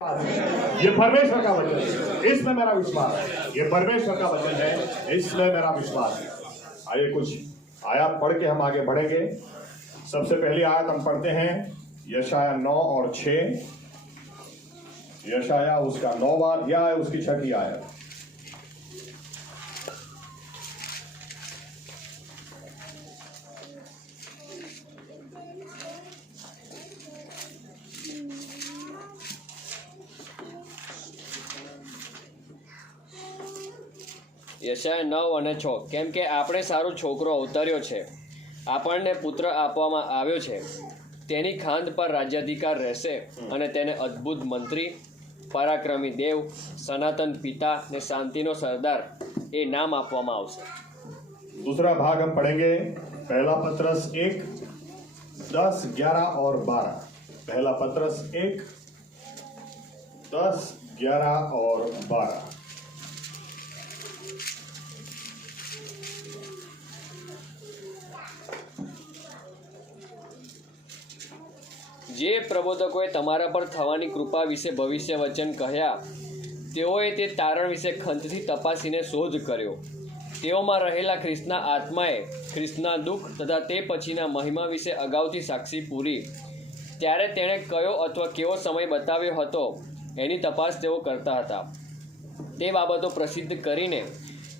ये परमेश्वर का वचन है, इसमें मेरा विश्वास है। ये परमेश्वर का वचन है, इसमें मेरा विश्वास है। आइए कुछ आयत पढ़ के हम आगे बढ़ेंगे। सबसे पहली आयत हम पढ़ते हैं यशाया 9 और 6। यशाया उसका 9वां अध्याय उसकी 6ठी आयत। યશાયા 9 અને 6 કેમ કે આપણે સારો છોકરો અવતર્યો છે, આપણને પુત્ર આપવામાં આવ્યો છે, તેની ખાંદ પર રાજ્યાધિકાર રહેશે અને તેને અદ્ભુત મંત્રી, પરાક્રમી દેવ, સનાતન પિતા ને શાંતિનો સરદાર એ નામ આપવામાં આવશે। दूसरा भाग हम पढ़ेंगे पहला पत्रस 1 10 11 और 12। पहला पत्रस 1 10 11 और 12। જે પ્રબોધકોએ તમારા પર થવાની કૃપા વિશે ભવિષ્ય વચન કહ્યા, તેઓએ તે તારણ વિશે ખંતથી તપાસીને શોધ કર્યો। તેઓમાં રહેલા ખ્રિસ્તના આત્માએ ખ્રિસ્તના દુઃખ તથા તે પછીના મહિમા વિશે અગાઉથી સાક્ષી પૂરી। ત્યારે તેણે કયો અથવા કેવો સમય બતાવ્યો હતો એની તપાસ તેઓ કરતા હતા। તે બાબતો પ્રસિદ્ધ કરીને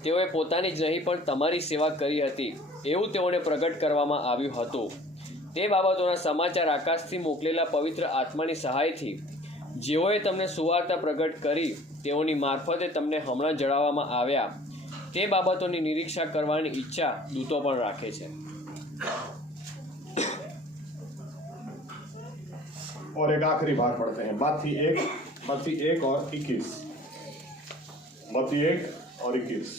તેઓએ પોતાની જ નહીં પણ તમારી સેવા કરી હતી એવું તેઓને પ્રગટ કરવામાં આવ્યું હતું। તે બાબતોના સમાચાર આકાશથી મોકલેલા પવિત્ર આત્માની સહાયથી જેઓએ તમને સુવાર્તા પ્રગટ કરી તેઓની મારફતે તમને હમણાં જણાવવામાં આવ્યા, તે બાબતોની નિરીક્ષા કરવાની ઈચ્છા દૂતો પણ રાખે છે। और एक आखिरी भाग पढ़ते हैं मत्ती 1 और 21। मत्ती 1 और 21।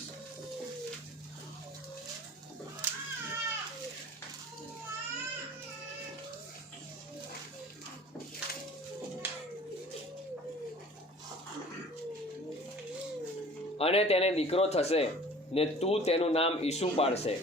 અને તેને દીકરો થશે ને તું તેનું નામ ઈસુ પાડશે,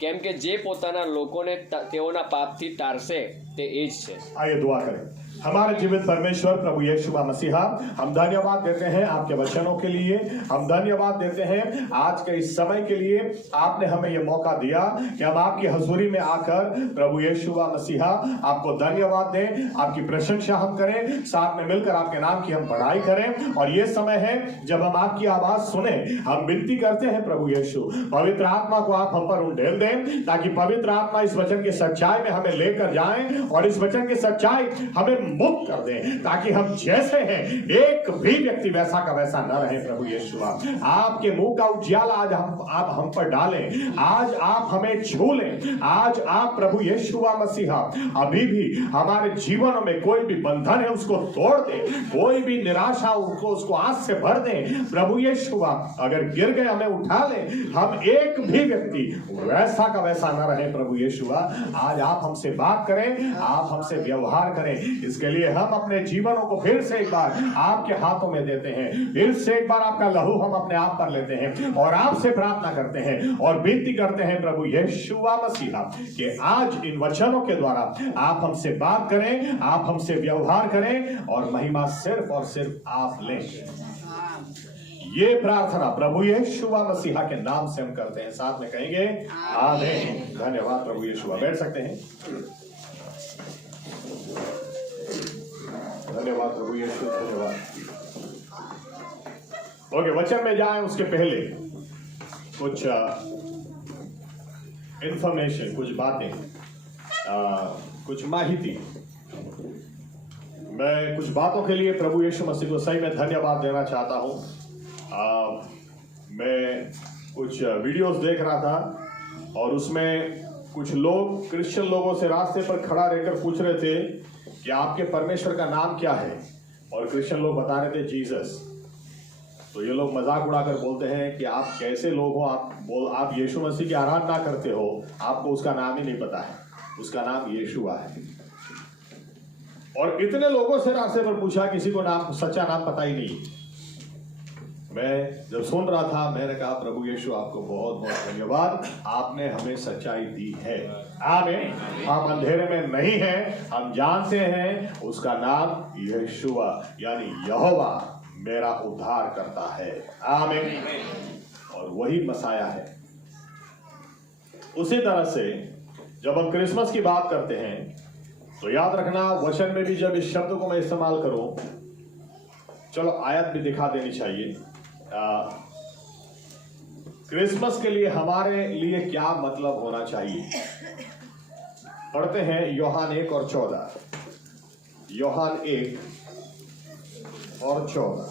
કેમ કે જે પોતાના લોકોને તેઓના પાપથી તારશે તે એ જ છે। आइए दुआ करें। हमारे जीवित परमेश्वर प्रभु यीशु मसीहा, हम धन्यवाद देते हैं आपके वचनों के लिए। हम धन्यवाद देते हैं आज के इस समय के लिए। आपने हमें यह मौका दिया कि हम आपकी हजूरी में आकर प्रभु यीशु मसीहा आपको धन्यवाद दें, आपकी प्रशंसा हम करें, साथ में मिलकर आपके नाम की हम बड़ाई करें। और ये समय है जब हम आपकी आवाज सुने। हम विनती करते हैं प्रभु यीशु, पवित्र आत्मा को आप हम पर उंडेल दें, ताकि पवित्र आत्मा इस वचन की सच्चाई में हमें लेकर जाए और इस वचन की सच्चाई हमें मुक्त कर दें, ताकि हम जैसे हैं एक भी व्यक्ति वैसा का वैसा न रहे। प्रभु यीशु आपके मुंह का उजियाला आज आप हम पर डालें। आज आप हमें छू लें। आज आप प्रभु यीशु मसीहा अभी भी हमारे जीवनों में कोई भी बंधन है उसको तोड़ दें, कोई भी निराशा उसको आज से भर दें। प्रभु यीशु अगर गिर गए हमें उठा लें। हम एक भी व्यक्ति वैसा का वैसा न रहे। प्रभु यीशु आज आप हमसे बात करें, आप हमसे व्यवहार करें। इसके लिए हम अपने जीवनों को फिर से एक बार आपके हाथों में देते हैं। फिर से एक बार आपका लहू हम अपने आप पर लेते हैं और आपसे प्रार्थना करते हैं और विनती करते हैं प्रभु यीशु मसीहा कि आज इन वचनों के द्वारा आप हमसे बात करें, आप हमसे व्यवहार करें और महिमा सिर्फ और सिर्फ आप लें। ये प्रार्थना प्रभु यीशु मसीहा के नाम से हम करते हैं। साथ में कहेंगे आमीन। धन्यवाद प्रभु यीशु। बैठ सकते हैं। धन्यवाद प्रभु यीशु, धन्यवाद। ओके, वचन में जाएं उसके पहले कुछ इंफॉर्मेशन, कुछ बातें, कुछ माहिती। मैं कुछ बातों के लिए प्रभु यीशु मसीह को सही में धन्यवाद देना चाहता हूं। मैं कुछ वीडियोस देख रहा था और उसमें कुछ लोग क्रिश्चियन लोगों से रास्ते पर खड़ा रहकर पूछ रहे थे कि आपके परमेश्वर का नाम क्या है, और क्रिश्चियन लोग बता रहे थे जीसस। तो ये लोग मजाक उड़ाकर बोलते हैं कि आप कैसे लोग हो, आप यीशु मसीह की आराधना करते हो, आपको उसका नाम ही नहीं पता है। उसका नाम यीशुआ है। और इतने लोगों से रास्ते पर पूछा, किसी को नाम, सच्चा नाम पता ही नहीं। मैं जब सुन रहा था मैंने कहा प्रभु यीशु आपको बहुत बहुत धन्यवाद, आपने हमें सच्चाई दी है। आमीन। हम अंधेरे में नहीं हैं, हम जानते हैं उसका नाम यीशुआ यानी यहोवा मेरा उद्धार करता है। आमीन। और वही मसाया है। उसी तरह से जब हम क्रिसमस की बात करते हैं तो याद रखना वचन में भी जब इस शब्द को मैं इस्तेमाल करूं, चलो आयत भी दिखा देनी चाहिए। क्रिसमस के लिए हमारे लिए क्या मतलब होना चाहिए। पढ़ते हैं यूहन्ना 1 और 14। यूहन्ना 1 और 14।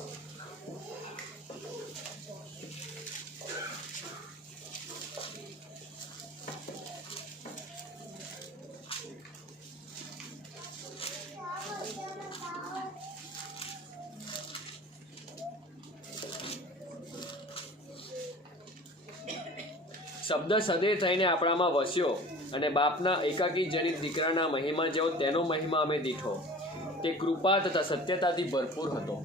શબ્દ સદે થઈને આપણામાં વસ્યો અને બાપના એકાકી જનિત દીકરાના મહિમા જેવો તેનો મહિમા અમે દીઠો, તે કૃપા તથા સત્યતાથી ભરપૂર હતો।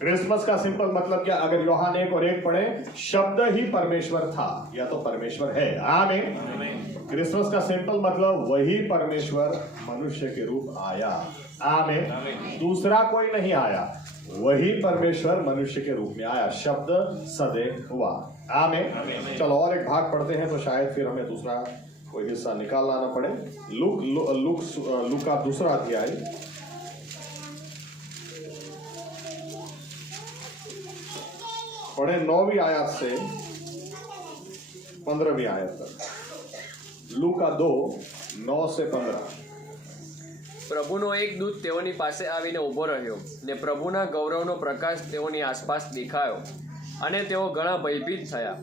क्रिसमस का सिंपल मतलब क्या, अगर यूहन्ना 1 और 1 पढ़े, शब्द ही परमेश्वर था या तो परमेश्वर है। आमीन। क्रिसमस का सिंपल मतलब वही परमेश्वर मनुष्य के रूप आया। आमीन। दूसरा कोई नहीं आया, वही परमेश्वर मनुष्य के रूप में आया, शब्द सदैव हुआ। आमीन। चलो और एक भाग पढ़ते हैं तो शायद फिर हमें दूसरा कोई हिस्सा निकालना ना पड़े। लूक का दूसरा अध्याय, पढ़े 9वीं आयत से 15वीं आयत तक। लूका 2 9 से 15। પ્રભુનો એક દૂત તેઓની પાસે આવીને ઊભો રહ્યો ને પ્રભુના ગૌરવનો પ્રકાશ તેઓની આસપાસ દેખાયો અને તેઓ ઘણા ભયભીત થયા।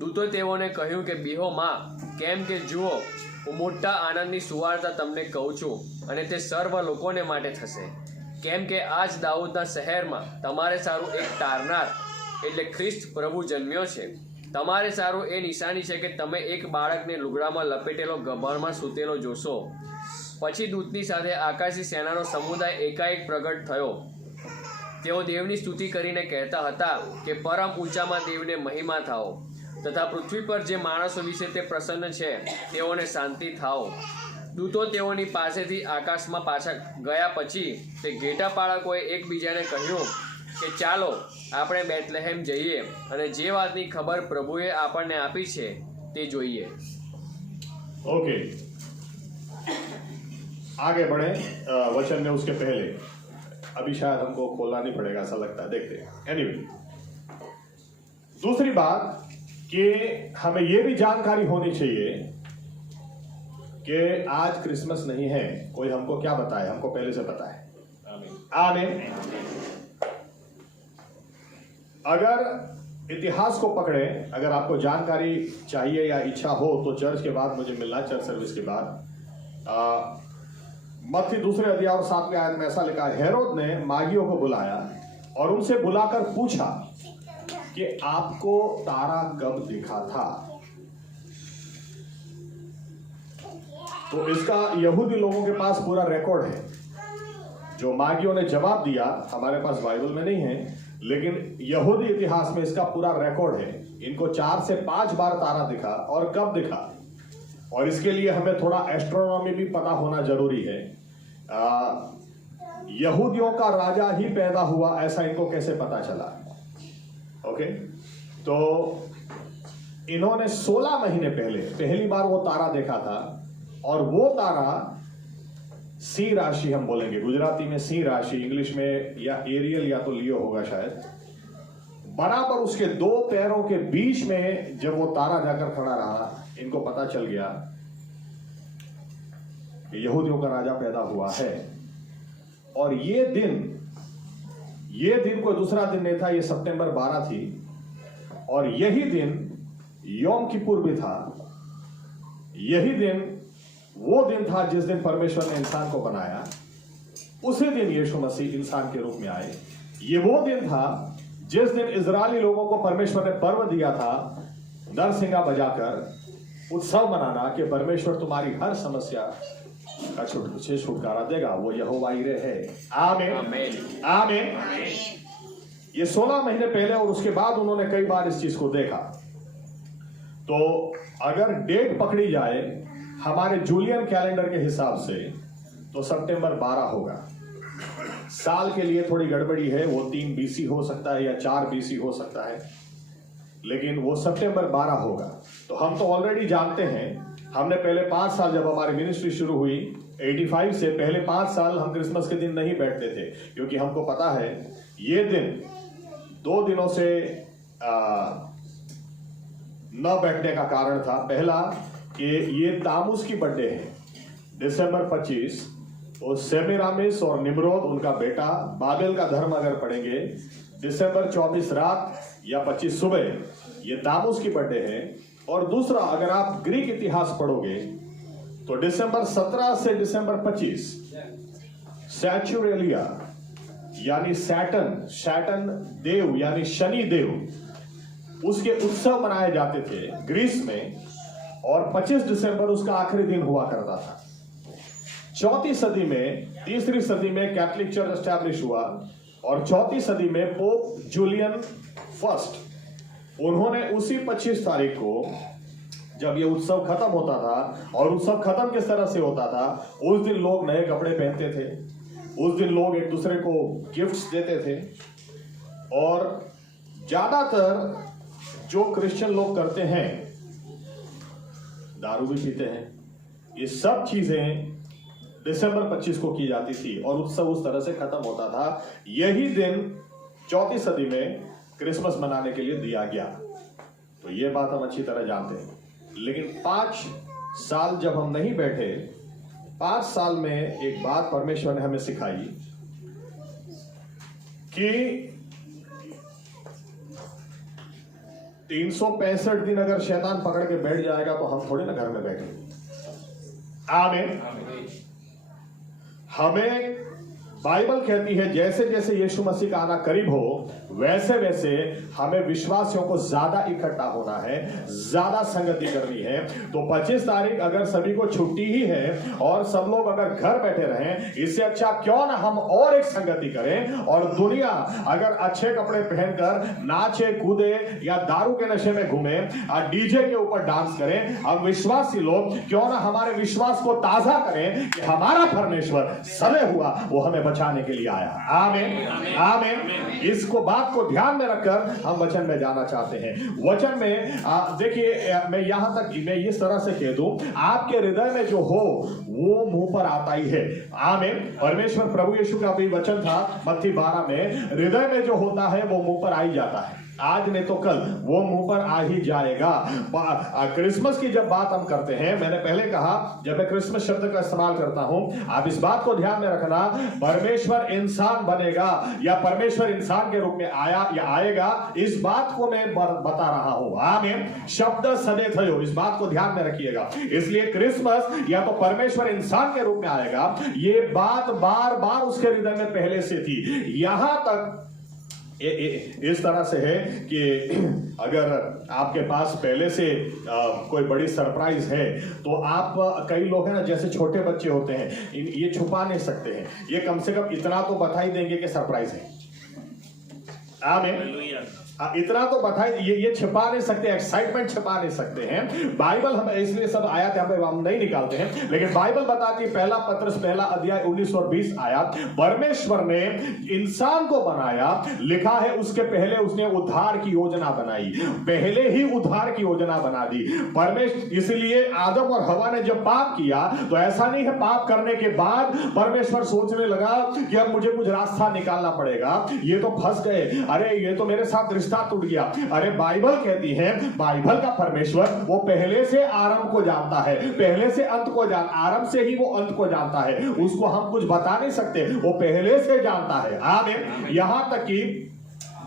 દૂતો તેઓને કહ્યું કે બીહો માં, કેમ કે જુઓ, હું મોટા આનંદની સુવાર્તા તમને કહું છું અને તે સર્વ લોકોને માટે થશે, કેમ કે આજ દાઉદના શહેરમાં તમારે સારું એક તારનાર એટલે ખ્રિસ્ત પ્રભુ જન્મ્યો છે। તમારે સારું એ નિશાની છે કે તમે એક બાળકને લુગડામાં લપેટેલો ગભાણમાં સૂતેલો જોશો। પછી દૂતની સાથે આકાશી સેનાનો સમુદાય એકાએક પ્રગટ થયો। તેઓ દેવની સ્તુતિ કરીને કહેતા હતા કે પરમ ઊંચામાં દેવને મહિમા થાઓ, તથા પૃથ્વી પર જે માણસો વિશે તે પ્રસન્ન છે તેઓને શાંતિ થાઓ। દૂતો તેઓની પાસેથી આકાશમાં પાછા ગયા પછી તે ઘેટા પાળકોએ એકબીજાને કહ્યું કે ચાલો આપણે બેથલેહેમ જઈએ અને જે વાતની ખબર પ્રભુએ આપણને આપી છે તે જોઈએ। ओके, आगे बढ़े वचन में उसके पहले, अभी शायद हमको खोलना नहीं पड़ेगा ऐसा लगता है, देखते हैं। एनीवे, दूसरी बात कि हमें यह भी जानकारी होनी चाहिए कि आज क्रिसमस नहीं है। कोई हमको क्या बताए, हमको पहले से पता है। आमीन। अगर इतिहास को पकड़े, अगर आपको जानकारी चाहिए या इच्छा हो तो चर्च के बाद मुझे मिलना, चर्च सर्विस के बाद। मत्ती 2 अध्याय और 7वीं आयत में ऐसा लिखा है, हेरोद ने मागियों को बुलाया और उनसे बुलाकर पूछा कि आपको तारा कब दिखा था। तो इसका यहूदी लोगों के पास पूरा रिकॉर्ड है। जो मागियों ने जवाब दिया हमारे पास बाइबल में नहीं है, लेकिन यहूदी इतिहास में इसका पूरा रिकॉर्ड है। इनको 4 से 5 बार तारा दिखा और कब दिखा, और इसके लिए हमें थोड़ा एस्ट्रोनॉमी भी पता होना जरूरी है। यहूदियों का राजा ही पैदा हुआ ऐसा इनको कैसे पता चला। ओके, तो इन्होंने 16 महीने पहले पहली बार वो तारा देखा था, और वो तारा सी राशि हम बोलेंगे, गुजराती में सी राशि, इंग्लिश में या एरियल या तो लियो होगा शायद, बराबर उसके 2 पैरों के बीच में जब वो तारा जाकर खड़ा रहा, इनको पता चल गया कि यहूदियों का राजा पैदा हुआ है। और ये दिन कोई दूसरा दिन नहीं था, ये सितंबर 12 थी, और यही दिन योम किपुर भी था। यही दिन वो दिन था जिस दिन परमेश्वर ने इंसान को बनाया। उसी दिन यीशु मसीह इंसान के रूप में आए। ये वो दिन था जिस दिन इजरायली लोगों को परमेश्वर ने पर्व दिया था, नरसिंगा बजाकर उत्सव मनाना कि परमेश्वर तुम्हारी हर समस्या का छुटकारा देगा। वो यहोवा यीरे है। आमीन। आमीन। ये 16 महीने पहले और उसके बाद उन्होंने कई बार इस चीज को देखा। तो अगर डेट पकड़ी जाए हमारे जूलियन कैलेंडर के हिसाब से तो सितंबर 12 होगा। साल के लिए थोड़ी गड़बड़ी है, वो 3 बीसी हो सकता है या 4 बीसी हो सकता है, लेकिन वो सितंबर 12 होगा। तो हम तो ऑलरेडी जानते हैं, हमने पहले 5 साल जब हमारी मिनिस्ट्री शुरू हुई 85 से पहले 5 साल हम क्रिसमस के दिन नहीं बैठते थे, क्योंकि हमको पता है ये दिन 2 दिनों से न बैठने का कारण था। पहला कि ये तामुस की बर्थडे है, दिसंबर 25, और सेमिरामिस और निम्रोद उनका बेटा, बाबेल का धर्म अगर पढ़ेंगे दिसंबर 24 रात या 25 सुबह, ये तामुस की बर्थडे है। और दूसरा, अगर आप ग्रीक इतिहास पढ़ोगे तो दिसंबर 17 से दिसंबर 25 सैचुरेलिया यानी सैटन देव यानी शनि देव, उसके उत्सव मनाए जाते थे ग्रीस में, और 25 दिसंबर उसका आखिरी दिन हुआ करता था। 4वीं सदी में, 3री सदी में कैथोलिक चर्च एस्टैब्लिश हुआ, और 4वीं सदी में पोप जूलियन फर्स्ट, उन्होंने उसी 25 तारीख को, जब ये उत्सव खत्म होता था, और उत्सव खत्म किस तरह से होता था, उस दिन लोग नए कपड़े पहनते थे, उस दिन लोग एक दूसरे को गिफ्ट्स देते थे, और ज्यादातर जो क्रिश्चियन लोग करते हैं दारू भी पीते हैं। ये सब चीजें दिसंबर 25 को की जाती थी और उत्सव उस तरह से खत्म होता था। यही दिन 4वीं सदी में क्रिसमस मनाने के लिए दिया गया। तो ये बात हम अच्छी तरह जानते हैं। लेकिन 5 साल जब हम नहीं बैठे, 5 साल में एक बात परमेश्वर ने हमें सिखाई कि 365 दिन अगर शैतान पकड़ के बैठ जाएगा तो हम थोड़ी ना घर में बैठेंगे। आमीन। हमें बाइबल कहती है जैसे जैसे यीशु मसीह का आना करीब हो, वैसे वैसे हमें विश्वासियों को ज्यादा इकट्ठा होना है, ज्यादा संगति करनी है। तो 25 तारीख अगर सभी को छुट्टी ही है और सब लोग अगर घर बैठे रहें, इससे अच्छा क्यों ना हम और एक संगति करें, और दुनिया अगर अच्छे कपड़े पहनकर नाचे कूदे या दारू के नशे में घूमे और डीजे के ऊपर डांस करें, हम विश्वासी लोग क्यों ना हमारे विश्वास को ताजा करें कि हमारा परमेश्वर समय हुआ वो हमें बचाने के लिए आया। आमीन, आमीन। इसको बात को ध्यान में रखकर हम वचन में जाना चाहते हैं। वचन में देखिए, मैं यहां तक मैं इस तरह से कह दूं, आपके हृदय में जो हो वो मुंह पर आता ही है। आमीन। परमेश्वर प्रभु यीशु का भी वचन था मत्ती 12 में, हृदय में जो होता है वो मुंह पर आ ही जाता है, आज नहीं तो कल वो मुंह पर आ ही जाएगा। क्रिसमस की जब बात हम करते हैं, मैंने पहले कहा जब मैं क्रिसमस शब्द का इस्तेमाल करता हूं, आप इस बात को ध्यान में रखना, परमेश्वर इंसान बनेगा या परमेश्वर इंसान के रूप में आया या आएगा, इस बात को मैं बता रहा हूं। आमीन। शब्द सदे थयो, इस बात को ध्यान में रखिएगा। इसलिए क्रिसमस या तो परमेश्वर इंसान के रूप में आएगा, ये बात बार बार उसके हृदय में पहले से थी। यहां तक इस तरह से है कि अगर आपके पास पहले से कोई बड़ी सरप्राइज है तो आप, कई लोग हैं ना जैसे छोटे बच्चे होते हैं, ये छुपा नहीं सकते हैं, ये कम से कम इतना तो बता ही देंगे कि सरप्राइज है। आमीन। इतना तो बताए, ये छिपा नहीं सकते, एक्साइटमेंट छिपा नहीं सकते हैं। बाइबल हम इसलिए सब आयत हम नहीं निकालते हैं, लेकिन बाइबल बताती है, पहला पत्रस पहला अध्याय 19 और 20 आयत, परमेश्वर ने इंसान को बनाया, लिखा है उसके पहले उसने उद्धार की योजना बनाई, पहले ही उद्धार की योजना बना दी परमेश्वर। इसलिए आदम और हवा ने जब पाप किया तो ऐसा नहीं है पाप करने के बाद परमेश्वर सोचने लगा कि अब मुझे कुछ रास्ता निकालना पड़ेगा, ये तो फंस गए, अरे ये तो मेरे साथ रिश्ता टूट गया। अरे बाइबल कहती है, बाइबल का परमेश्वर वो पहले से आरंभ को जानता है, पहले से अंत को आरंभ से ही वो अंत को जानता है, उसको हम कुछ बता नहीं सकते, वो पहले से जानता है। आमीन। यहां तक कि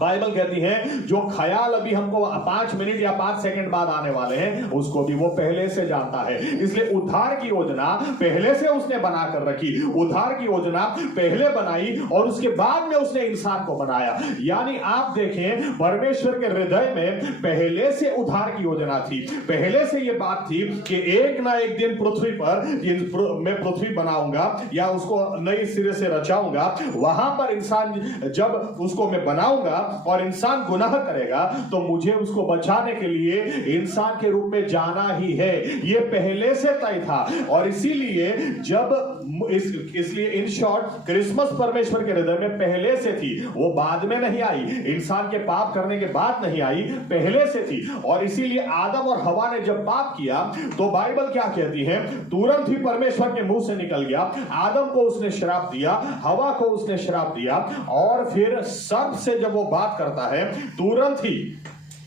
बाइबल कहती है जो ख्याल अभी हमको 5 मिनट या 5 सेकंड बाद आने वाले हैं, उसको भी वो पहले से जानता है। इसलिए उद्धार की योजना पहले से उसने बनाकर रखी, उद्धार की योजना पहले बनाई और उसके बाद में उसने इंसान को बनाया। यानी आप देखें, परमेश्वर के हृदय में पहले से उद्धार की योजना थी, पहले से ये बात थी कि एक ना एक दिन पृथ्वी पर मैं पृथ्वी बनाऊंगा या उसको नई सिरे से रचाऊंगा, वहां पर इंसान जब उसको मैं बनाऊंगा और इंसान गुनाह करेगा तो मुझे उसको बचाने के लिए इंसान के रूप में जाना ही है। ये पहले से तय था और इसीलिए इसलिए इन शॉर्ट क्रिसमस परमेश्वर के हृदय में पहले से थी, वो बाद में नहीं आई, इंसान के पाप करने के बाद नहीं आई, पहले से थी। और इसीलिए आदम और हवा ने जब पाप किया तो बाइबल क्या कहती है, तुरंत ही परमेश्वर के मुंह से निकल गया, आदम को उसने श्राप दिया, हवा को उसने श्राप दिया, और फिर सर्प से जब वो बात करता है तुरंत ही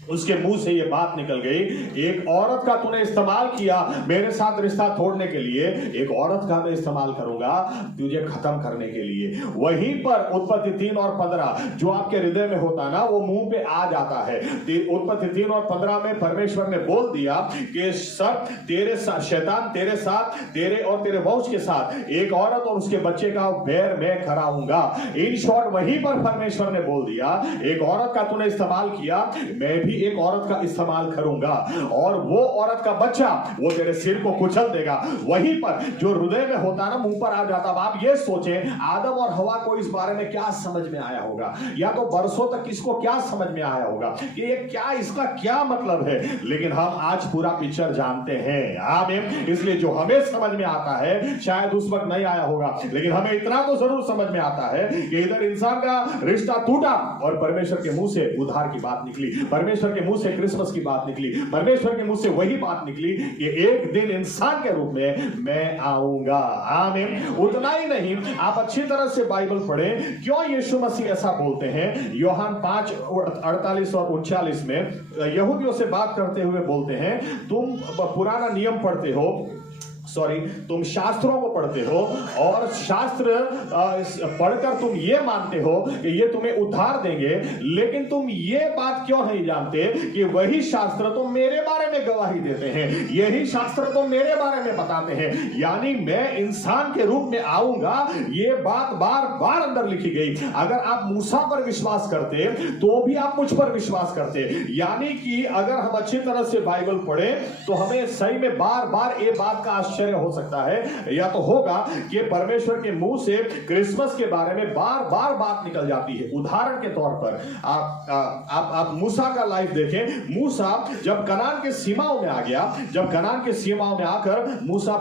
उसके मुंह से ये बात निकल गई, एक औरत का तूने इस्तेमाल किया मेरे साथ रिश्ता तोड़ने के लिए, एक औरत का मैं इस्तेमाल करूंगा तुझे खत्म करने के लिए। वहीं पर उत्पत्ति 3 और 15 जो आपके हृदय में होता ना वो मुंह पे आ जाता है। उत्पत्ति 3 और 15 में परमेश्वर ने बोल दिया कि सब तेरे साथ, शैतान तेरे साथ, तेरे और तेरे वंश के साथ एक औरत और उसके बच्चे का बैर मैं कराऊंगा। इन शॉर्ट वहीं पर परमेश्वर ने बोल दिया एक औरत का तूने इस्तेमाल किया, मैं भी एक औरत का इस्तेमाल करूंगा और वो औरत का बच्चा वो तेरे सिर को कुचल देगा। वहीं पर जो हृदय में होता ना मुंह पर आ जाता। अब आप ये सोचें आदम और हवा को इस बारे में क्या समझ में आया होगा, या तो बरसों तक किसको क्या समझ में आया होगा कि ये क्या, इसका क्या मतलब है, लेकिन हम आज पूरा पिक्चर जानते हैं। आमीन। इसलिए जो हमें समझ में आता है शायद उस वक्त नहीं आया होगा, लेकिन हमें इतना तो जरूर समझ में आता है कि इधर इंसान का रिश्ता टूटा और परमेश्वर के मुंह से उद्धार की बात निकली, परमेश्वर के मुंह से क्रिसमस की बात निकली, परमेश्वर के मुंह से वही बात निकली कि एक दिन इंसान के रूप में मैं आऊंगा। आमीन। उतना ही नहीं, आप अच्छी तरह से बाइबल पढ़ें क्यों यीशु मसीह ऐसा बोलते हैं। यूहन्ना 5:48 और 39 में यहूदियों से बात करते हुए बोलते हैं तुम पुराना नियम पढ़ते हो, तुम शास्त्रों को पढ़ते हो और शास्त्र पढ़कर तुम ये मानते हो कि ये तुम्हें उद्धार देंगे, लेकिन तुम ये बात क्यों नहीं जानते कि वही शास्त्र तो मेरे बारे में गवाही देते हैं, यही शास्त्र तो मेरे बारे में बताते हैं, यानी मैं इंसान के रूप में आऊंगा। ये बात बार बार अंदर लिखी गई। अगर आप मूसा पर विश्वास करते तो भी आप मुझ पर विश्वास करते, यानी कि अगर हम अच्छी तरह से बाइबल पढ़े तो हमें सही में बार बार ये बात का हो सकता है, या तो होगा कि परमेश्वर के मुंह से क्रिसमस के बारे में बार बार बात निकल जाती है। उदाहरण के तौर पर आप मूसा का लाइफ देखें। मूसा जब कनान के सीमाओं में आ गया, जब कनान के सीमाओं में आकर मूसा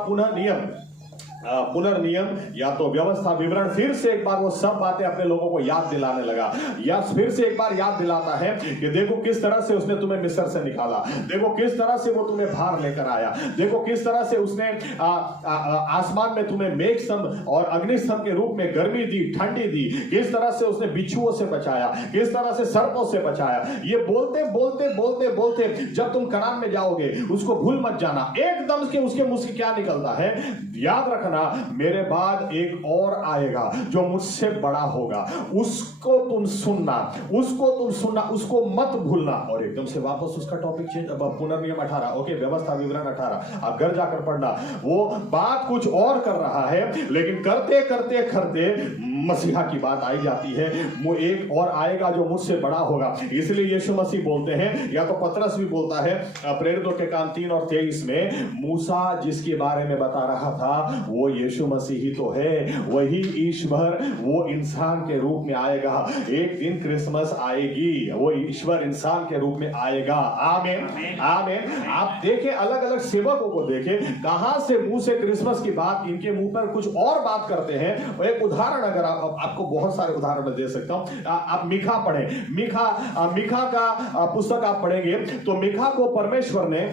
पुनर्नियम या तो व्यवस्था विवरण फिर से एक बार वो सब बातें अपने लोगों को याद दिलाने लगा, या फिर से एक बार याद दिलाता है कि देखो किस तरह से उसने तुम्हें मिस्र से निकाला, देखो किस तरह से वो तुम्हें बाहर लेकर आया, देखो किस तरह से उसने आसमान में तुम्हें मेघ स्तंभ और अग्नि स्तंभ के रूप में गर्मी दी, ठंडी दी, किस तरह से उसने बिच्छुओं से बचाया, किस तरह से सर्पों से बचाया। ये बोलते बोलते बोलते बोलते जब तुम कनान में जाओगे उसको भूल मत जाना, एकदम से उसके मुंह से क्या निकलता है, याद रखना मेरे बाद एक और आएगा जो मुझसे बड़ा होगा, उसको तुम सुनना, उसको मत भूलना। और एकदम से वापस उसका टॉपिक चेंज, पुनर्नियम 18, ओके, व्यवस्था विवरण 18, आप घर जाकर पढ़ना। वो बात कुछ और कर रहा है, लेकिन करते करते करते मसीहा की बात आई जाती है, वो एक और आएगा जो मुझसे बड़ा होगा। इसलिए यीशु मसीह बोलते हैं, या तो पतरस भी बोलता है प्रेरितों के काम 3 और 23 में, मूसा जिसके बारे में बता रहा था वो यीशु मसीह ही तो है, वही ईश्वर वो इंसान के रूप में आएगा। एक दिन क्रिसमस आएगी, वो ईश्वर इंसान के रूप में आएगा। आमीन, आमीन। आप देखें अलग अलग सेवकों को देखें, कहां से मुंह से क्रिसमस की बात, इनके मुंह पर कुछ और बात करते हैं। एक उदाहरण अगर आपको बहुत सारे उदाहरण दे सकता हूं, आप मीखा पढ़ें, मीखा का पुस्तक आप पढ़ेंगे तो मीखा को परमेश्वर ने,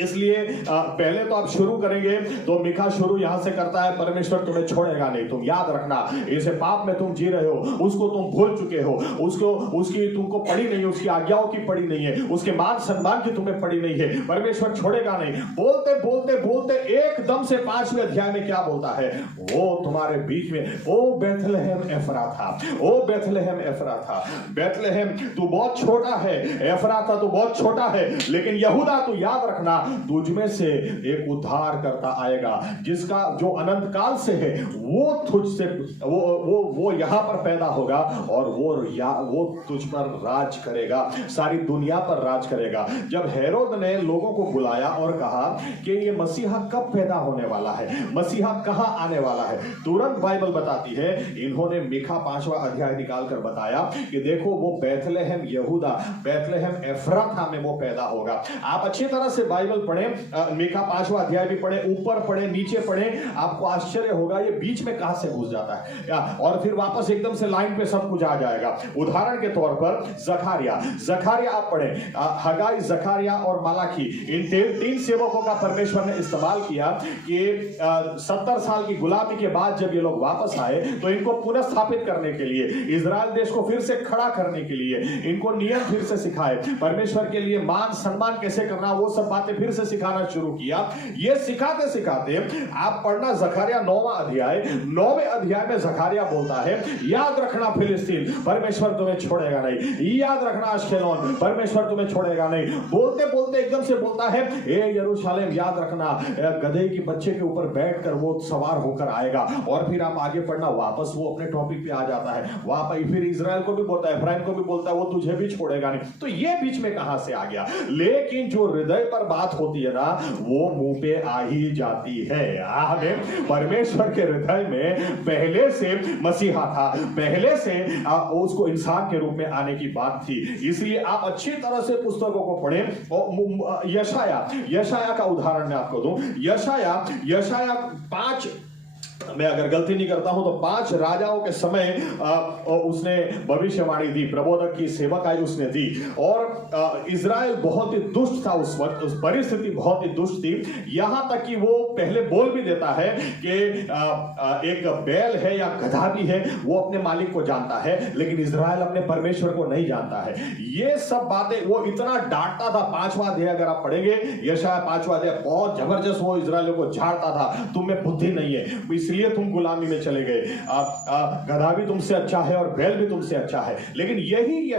इसलिए पहले तो आप शुरू करेंगे तो मीखा शुरू यहां से करता है, परमेश्वर तुम्हें छोड़ेगा नहीं, तुम याद रखना, इसे पाप में तुम जी रहे हो, उसको तुम भूल चुके हो, उसकी तुमको पड़ी नहीं है, उसकी आज्ञाओं की पड़ी नहीं है, उसके मान सम्मान की तुम्हें पड़ी नहीं है, परमेश्वर छोड़ेगा नहीं। बोलते बोलते बोलते एकदम से 5वें अध्याय में क्या बोलता है, वो तुम्हारे बीच में, ओ बेथलेहम एफ्राथा, ओ बेथलेहम एफ्राथा, बेथलेहम तू बहुत छोटा है, एफ्राथा तू बहुत छोटा है, लेकिन यहूदा तू याद रखना तुझ में से एक उद्धार करता आएगा, जिसका जो अनंत काल से है, वो तुझ से वो यहां पर पैदा होगा और वो तुझ पर राज करेगा, सारी दुनिया पर राज करेगा। जब हेरोद ने लोगों को बुलाया और कहा कि ये मसीहा कब पैदा होने वाला है, मसीहा कहां आने वाला है, तुरंत बाइबल बताती है, इन्होंने मीका 5वां अध्याय निकालकर बताया कि देखो वो बैतलहम यहूदा, बैतलहम एफ्राता में वो पैदा होगा। आप अच्छी तरह से बाइबल पढ़ें, मीका 5वां अध्याय भी पढ़ें, ऊपर पढ़ें, नीचे पढ़ें, आपको आश्चर्य होगा ये बीच में कहां से घुस जाता है और फिर वापस एकदम से लाइन पे सब कुछ आ जाएगा। उदाहरण के तौर पर जकारिया आप पढ़ें, हगाई, जकारिया और मलाकी, इन तीन सेवकों का परमेश्वर ने इस्तेमाल किया कि 70 साल की गुलामी के बाद जब ये लोग वापस आए तो इनको पुनः स्थापित करने के लिए, इजराइल देश को फिर से खड़ा करने के लिए, इनको नियम फिर से सिखाए, परमेश्वर के लिए मान सम्मान कैसे करना, वो सब बातें फिर से सिखाना शुरू किया। ये सिखाते सिखाते आप पढ़ना जकारिया 9वां अध्याय, 9वें अध्याय में जकारिया बोलता है, याद रखना फिलिस्तीन, परमेश्वर तुम्हें छोड़ेगा नहीं, याद रखना अश्केलोन, परमेश्वर तुम्हें छोड़ेगा नहीं। बोलते बोलते एकदम से बोलता है, ए यरूशलेम याद रखना, गधे की बच्चे के ऊपर बैठकर वो सवार होकर आएगा। और फिर आप आगे पढ़ना, वापस वो अपने टॉपिक पे आ जाता है, वापस फिर इजराइल को भी बोलता है, इब्राहिम को भी बोलता है, वो तुझे भी छोड़ेगा नहीं। तो ये बीच में कहां से आ गया? लेकिन जो हृदय पर बात होती है ना, वो मुंह पे आ ही जाती है। आमीन। परमेश्वर के हृदय में पहले से मसीहा था, पहले से उसको इंसान के रूप में आने की बात थी। इसलिए आप अच्छी तरह से पुस्तकों को पढ़ें। और यशाया का उदाहरण मैं आपको दूं, यशाया 5, मैं अगर गलती नहीं करता हूं तो 5 राजाओं के समय उसने भविष्यवाणी दी, प्रबोधक की सेवकाई उसने दी। और इजराइल बहुत ही दुष्ट था उस वक्त, उस परिस्थिति बहुत ही दुष्ट थी, यहां तक कि वो पहले बोल भी देता है कि एक बैल है या गधा भी है, वो अपने मालिक को जानता है, लेकिन इजराइल अपने परमेश्वर को नहीं जानता है। ये सब बातें वो इतना डांटता था। 5वां अध्याय अगर आप पढ़ेंगे, यशाया 5वां अध्याय, बहुत जबरदस्त वो इजराइलियों को झाड़ता था, तुम में बुद्धि नहीं है, इसलिए तुम गुलामी में चले गए, गधा भी तुमसे अच्छा है और बैल भी तुमसे अच्छा है। लेकिन यही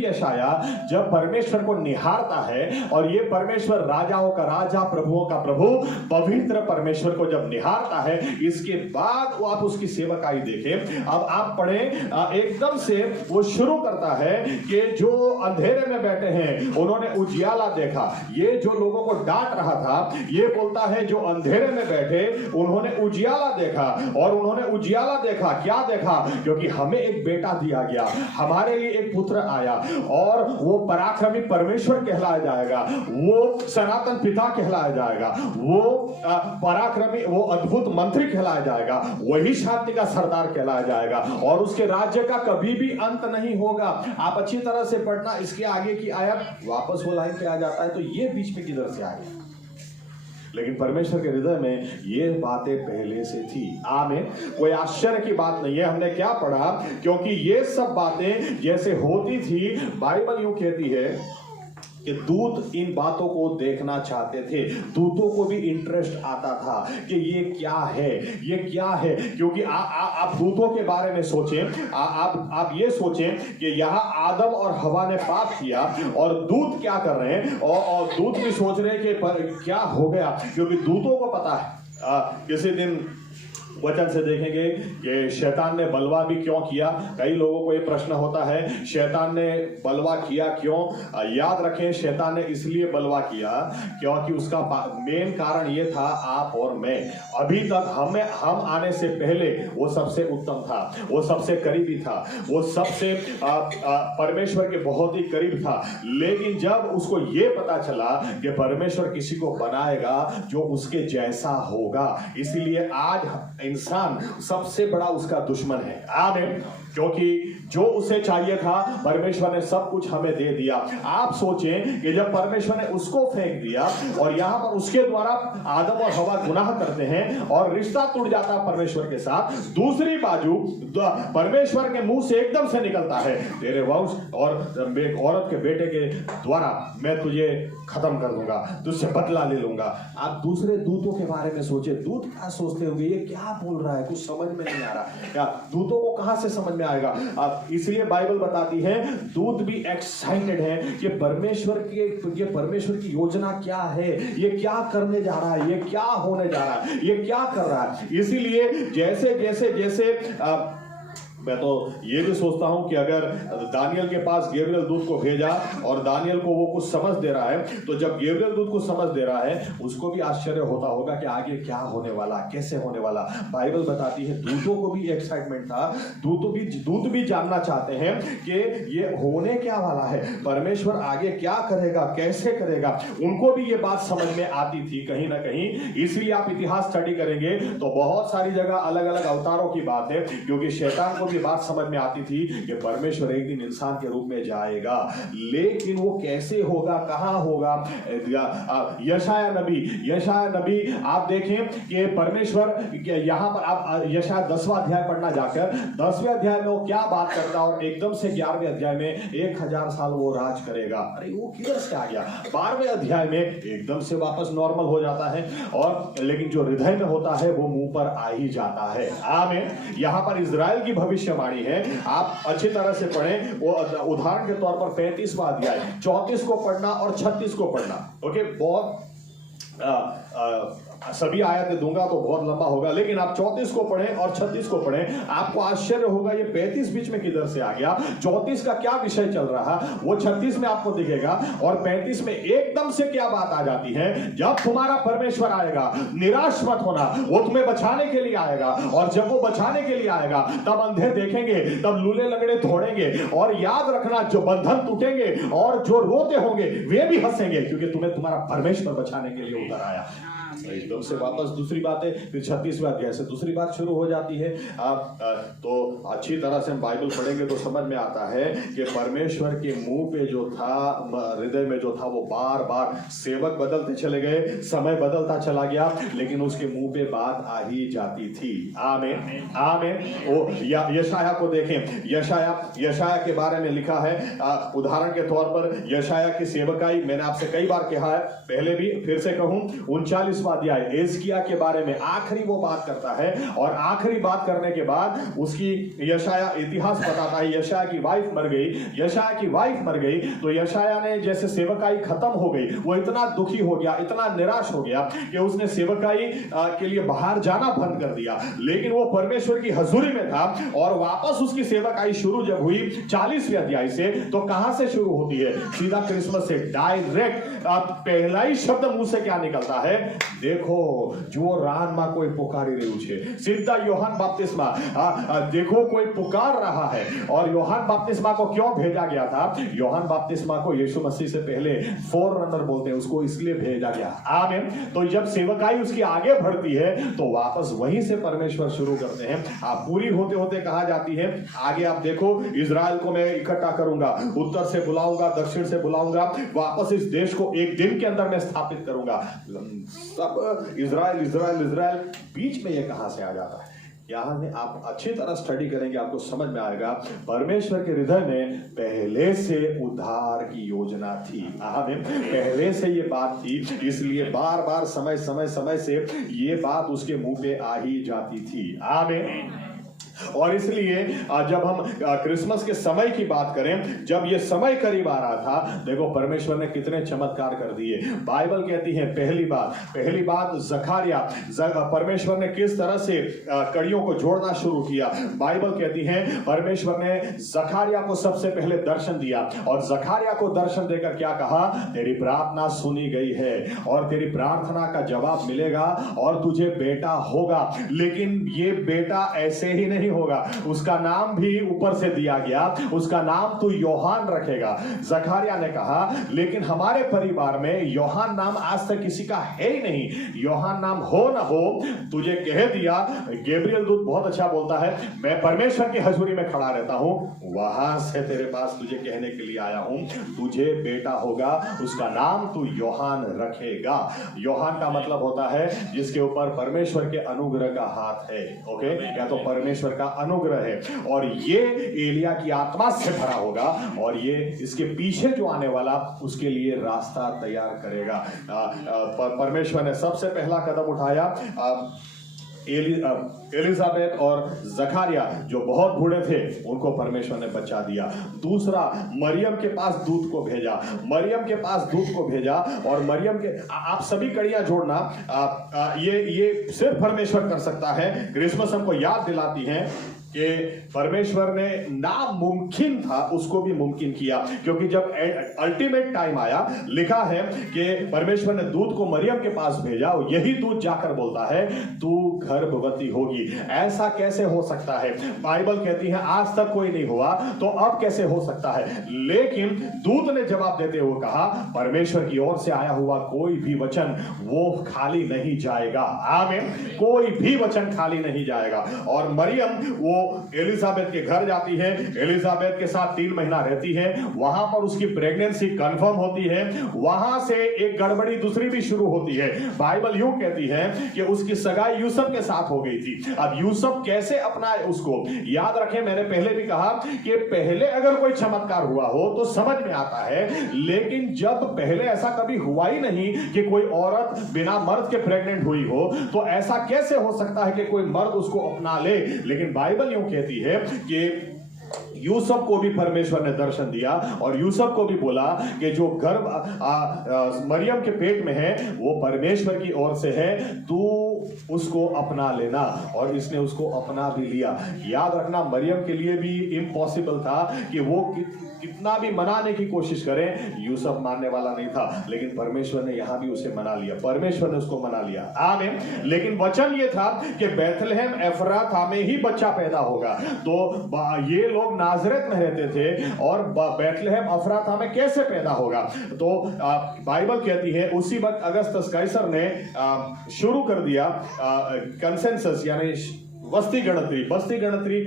यशाया जब परमेश्वर को निहारता है, और ये परमेश्वर राजाओं का राजा, प्रभुओं का प्रभु, पवित्र परमेश्वर को जब निहारता है, इसके बाद वो आप उसकी सेवकाई देखें। अब आप पढ़ें, एकदम से वो शुरू करता है कि जो अंधेरे में बैठे हैं उन्होंने उजियाला देखा। ये जो लोगों को डांट रहा था, ये बोलता है जो अंधेरे में बैठे उन्होंने उजियाला देखा। और उन्होंने उजियाला देखा, क्या देखा? क्योंकि हमें एक बेटा दिया गया, हमारे लिए एक पुत्र आया, और वो पराक्रमी परमेश्वर कहलाया जाएगा, वो सनातन पिता कहलाया जाएगा, वो पराक्रमी, वो अद्भुत मंत्री कहलाया जाएगा, वही शांति का सरदार कहलाया जाएगा, और उसके राज्य का कभी भी अंत नहीं होगा। आप अच्छी तरह से पढ़ना, इसके आगे की आयत वापस वो लाइन पे आ जाता है, तो ये बीच में किधर से आ गया? लेकिन परमेश्वर के हृदय में ये बातें पहले से थी। आमीन। कोई आश्चर्य की बात नहीं है। हमने क्या पढ़ा? क्योंकि ये सब बातें जैसे होती थी, बाइबल यूं कहती है कि दूत इन बातों को देखना चाहते थे, दूतों को भी इंटरेस्ट आता था कि ये क्या है, ये क्या है। क्योंकि आप दूतों के बारे में सोचें, आप ये सोचें कि यहाँ आदम और हवा ने पाप किया, और दूत क्या कर रहे हैं, और दूत भी सोच रहे हैं कि क्या हो गया, क्योंकि दूतों को पता है। किसी दिन वचन से देखेंगे कि शैतान ने बलवा भी क्यों किया। कई लोगों को ये प्रश्न होता है, शैतान ने बलवा किया क्यों? याद रखें, शैतान ने इसलिए बलवा किया क्योंकि उसका मेन कारण ये था, आप और मैं, अभी तक हम आने से पहले वो सबसे उत्तम था, वो सबसे करीबी था, वो सबसे परमेश्वर के बहुत ही करीब था। लेकिन जब उसको ये पता चला कि परमेश्वर किसी को बनाएगा जो उसके जैसा होगा, इसीलिए आज इंसान सबसे बड़ा उसका दुश्मन है। आमीन। क्योंकि जो उसे चाहिए था, परमेश्वर ने सब कुछ हमें दे दिया। आप सोचें कि जब परमेश्वर ने उसको फेंक दिया, और यहां पर उसके द्वारा आदम और हवा गुनाह करते हैं और रिश्ता टूट जाता परमेश्वर के साथ, दूसरी बाजू परमेश्वर के मुंह से एकदम से निकलता है, तेरे वंश और एक औरत के बेटे के द्वारा मैं तुझे खत्म कर दूंगा, तुझसे बदला ले लूंगा। आप दूसरे दूतों के बारे में सोचे, दूत क्या सोचते होंगे, ये क्या बोल रहा है, कुछ समझ में नहीं आ रहा। या दूतों को कहां से समझ में आएगा? इसलिए बाइबल बताती है दूत भी एक्साइटेड है कि परमेश्वर की योजना क्या है, ये क्या करने जा रहा है, ये क्या होने जा रहा है, ये क्या कर रहा है। इसीलिए जैसे मैं तो ये भी सोचता हूं कि अगर दानियल के पास गैब्रियल दूत को भेजा और दानियल को वो कुछ समझ दे रहा है, तो जब गैब्रियल दूत को समझ दे रहा है उसको भी आश्चर्य होता होगा कि आगे क्या होने वाला, कैसे होने वाला। बाइबल बताती है दूतों को भी एक्साइटमेंट था, दूत भी जानना चाहते हैं कि ये होने क्या वाला है, परमेश्वर आगे क्या करेगा, कैसे करेगा। उनको भी ये बात समझ में आती थी कहीं ना कहीं। इसलिए आप इतिहास स्टडी करेंगे तो बहुत सारी जगह अलग अलग अवतारों की बात है, क्योंकि शैतान को बात समझ में आती थी कि परमेश्वर एक दिन इंसान के रूप में जाएगा, लेकिन वो कैसे होगा, कहां होगा। यशाया नबी आप देखें कि परमेश्वर यहां पर आप यशाया 10वां अध्याय पढ़ना जाकर 10वें अध्याय में वो क्या बात करता है और एकदम से 11वें अध्याय में 1000 साल वो राज करेगा। अरे वो किधर से आ गया? 12वें अध्याय में एकदम से वापस नॉर्मल हो जाता है, और लेकिन जो हृदय में होता है वो मुंह पर आ ही जाता है। आमीन। यहां पर इजराइल की भविष्यवाणी है, आप अच्छी तरह से पढ़ें। वो उदाहरण के तौर पर 35वां अध्याय 34 को पढ़ना और 36 को पढ़ना। ओके, बहुत सभी आयतें दूंगा तो बहुत लंबा होगा, लेकिन आप 34 को पढ़ें और 36 को पढ़ें, आपको आश्चर्य होगा ये 35 बीच में किधर से आ गया, 34 का क्या विषय चल रहा, वो 36 में आपको दिखेगा, और 35 में एकदम से क्या बात आ जाती है। जब तुम्हारा परमेश्वर आएगा, निराश मत होना, वो तुम्हें बचाने के लिए आएगा, और जब वो बचाने के लिए आएगा तब अंधे देखेंगे, तब लूले लगड़े दौड़ेंगे, और याद रखना जो बंधन टूटेंगे और जो रोते होंगे वे भी हंसेंगे, क्योंकि तुम्हें तुम्हारा परमेश्वर बचाने के लिए उतर आया। एकदम से वापस दूसरी बात है, फिर 36वें अध्याय से दूसरी बात शुरू हो जाती है। तो अच्छी तरह से हम बाइबल पढ़ेंगे तो समझ में आता है कि परमेश्वर के मुंह पे जो था, हृदय में जो था, वो बार बार सेवक बदलते चले गए, समय बदलता चला गया, लेकिन उसके मुंह पे बात आ ही जाती थी। आमीन आमीन। वो यशाया को देखें, यशाया के बारे में लिखा है, उदाहरण के तौर पर यशाया की सेवकाई मैंने आपसे कई बार कहा है, पहले भी फिर से कहूं, 39वां अध्याय एजकिया के बारे में आखिरी वो बात करता है, और आखिरी बात करने के बाद उसकी यशाया इतिहास बताता है। यशाया की वाइफ मर गई, तो यशाया ने जैसे सेवकाई खत्म हो गई, वो इतना दुखी हो गया, इतना निराश हो गया कि उसने सेवकाई के लिए बाहर जाना बंद कर दिया। लेकिन वो परमेश्वर की हजूरी में था, और वापस उसकी सेवकाई शुरू जब हुई 40वें अध्याय से, तो कहां से शुरू होती है? सीधा क्रिसमस से डायरेक्ट। पहला ही शब्द मुंह से क्या निकलता है? देखो जो रानमा कोई पुकारी रही छे, सीधा योहान बपतिस्मा। देखो कोई पुकार रहा है। और योहान बपतिस्मा को क्यों भेजा गया था? योहान बपतिस्मा को यीशु मसीह से पहले फोररनर बोलते हैं, उसको इसलिए भेजा गया। आमीन। तो जब सेवकाई उसकी आगे बढ़ती है तो वापस वहीं से परमेश्वर शुरू करते हैं। पूरी होते होते कहा जाती है, आगे आप देखो, इजराइल को मैं इकट्ठा करूंगा, उत्तर से बुलाऊंगा, दक्षिण से बुलाऊंगा, वापस इस देश को एक दिन के अंदर मैं स्थापित करूंगा। सब इजराइल बीच में ये कहां से आ जाता है? यहां में आप अच्छी तरह स्टडी करेंगे, आपको समझ में आएगा परमेश्वर के हृदय में पहले से उद्धार की योजना थी। आमीन। पहले से ये बात थी, इसलिए बार बार समय से ये बात उसके मुंह पे आ ही जाती थी। आमीन। और इसलिए जब हम क्रिसमस के समय की बात करें, जब ये समय करीब आ रहा था, देखो परमेश्वर ने कितने चमत्कार कर दिए। बाइबल कहती है पहली बात जकारिया, परमेश्वर ने किस तरह से कड़ियों को जोड़ना शुरू किया। बाइबल कहती है परमेश्वर ने जकारिया को सबसे पहले दर्शन दिया, और जकारिया को दर्शन देकर क्या कहा? तेरी प्रार्थना सुनी गई है और तेरी प्रार्थना का जवाब मिलेगा और तुझे बेटा होगा। लेकिन ये बेटा ऐसे ही नहीं होगा, उसका नाम भी ऊपर से दिया गया, उसका नाम तू योहान रखेगा। जकारिया ने कहा लेकिन हमारे परिवार में योहान नाम आज तक किसी का है ही नहीं। योहान नाम हो ना हो, तुझे कह दिया। गैब्रियल दूत बहुत अच्छा बोलता है, मैं परमेश्वर की हजूरी में खड़ा रहता हूं, वहां से तेरे पास तुझे कहने के लिए आया हूं, तुझे बेटा होगा, उसका नाम तू योहान रखेगा। योहान का मतलब होता है जिसके ऊपर परमेश्वर के अनुग्रह का हाथ है। ओके, या तो परमेश्वर का अनुग्रह है, और ये एलिया की आत्मा से भरा होगा, और ये इसके पीछे जो आने वाला उसके लिए रास्ता तैयार करेगा। परमेश्वर ने सबसे पहला कदम उठाया। एलिजाबेथ और जकारिया जो बहुत बूढ़े थे उनको परमेश्वर ने बचा दिया। दूसरा, मरियम के पास दूत को भेजा, मरियम के पास दूत को भेजा और मरियम के आप सभी कड़ियां जोड़ना, ये सिर्फ परमेश्वर कर सकता है। क्रिसमस हमको याद दिलाती है कि परमेश्वर ने नामुमकिन था उसको भी मुमकिन किया, क्योंकि जब अल्टीमेट टाइम आया, लिखा है कि परमेश्वर ने दूत को मरियम के पास भेजा और यही दूत जाकर बोलता है तू गर्भवती होगी। ऐसा कैसे हो सकता है? बाइबल कहती है आज तक कोई नहीं हुआ, तो अब कैसे हो सकता है? लेकिन दूत ने जवाब देते हुए कहा परमेश्वर की ओर से आया हुआ कोई भी वचन वो खाली नहीं जाएगा। आमीन। कोई भी वचन खाली नहीं जाएगा। और मरियम वो एलिजाबेथ के घर जाती है, एलिजाबेथ के साथ 3 महीना रहती है, वहां पर उसकी प्रेगनेंसी कंफर्म होती है। वहां से एक गड़बड़ी दूसरी भी शुरू होती है। बाइबल यूं कहती है कि उसकी सगाई यूसुफ के साथ हो गई थी। अब यूसुफ कैसे अपनाए उसको? याद रखें, मैंने पहले भी कहा कि पहले अगर कोई चमत्कार हुआ हो तो समझ में आता है, लेकिन जब पहले ऐसा कभी हुआ ही नहीं कि कोई औरत बिना मर्द के प्रेग्नेंट हुई हो, तो ऐसा कैसे हो सकता है कि कोई मर्द उसको अपना ले? लेकिन बाइबल यूं कहती है कि यूसुफ को भी परमेश्वर ने दर्शन दिया और यूसुफ को भी बोला कि जो गर्भ मरियम के पेट में है वो परमेश्वर की ओर से है, तू उसको अपना लेना। और इसने उसको अपना भी लिया। याद रखना, मरियम के लिए भी इम्पॉसिबल था कि वो कितना भी मनाने की कोशिश करें, यूसुफ मानने वाला नहीं था, लेकिन परमेश्वर ने यहां भी उसे मना लिया, परमेश्वर ने उसको मना लिया। आमीन। लेकिन वचन ये था कि बैतलहम एफ्राता में ही बच्चा पैदा होगा। तो ये लोग नाजरेत में रहते थे और बैतलहम एफ्राता में कैसे पैदा होगा? तो बाइबल कहती है उसी वक्त अगस्तस कैसर ने शुरू कर दिया कंसेंसस, यानी बस्ती गणतरी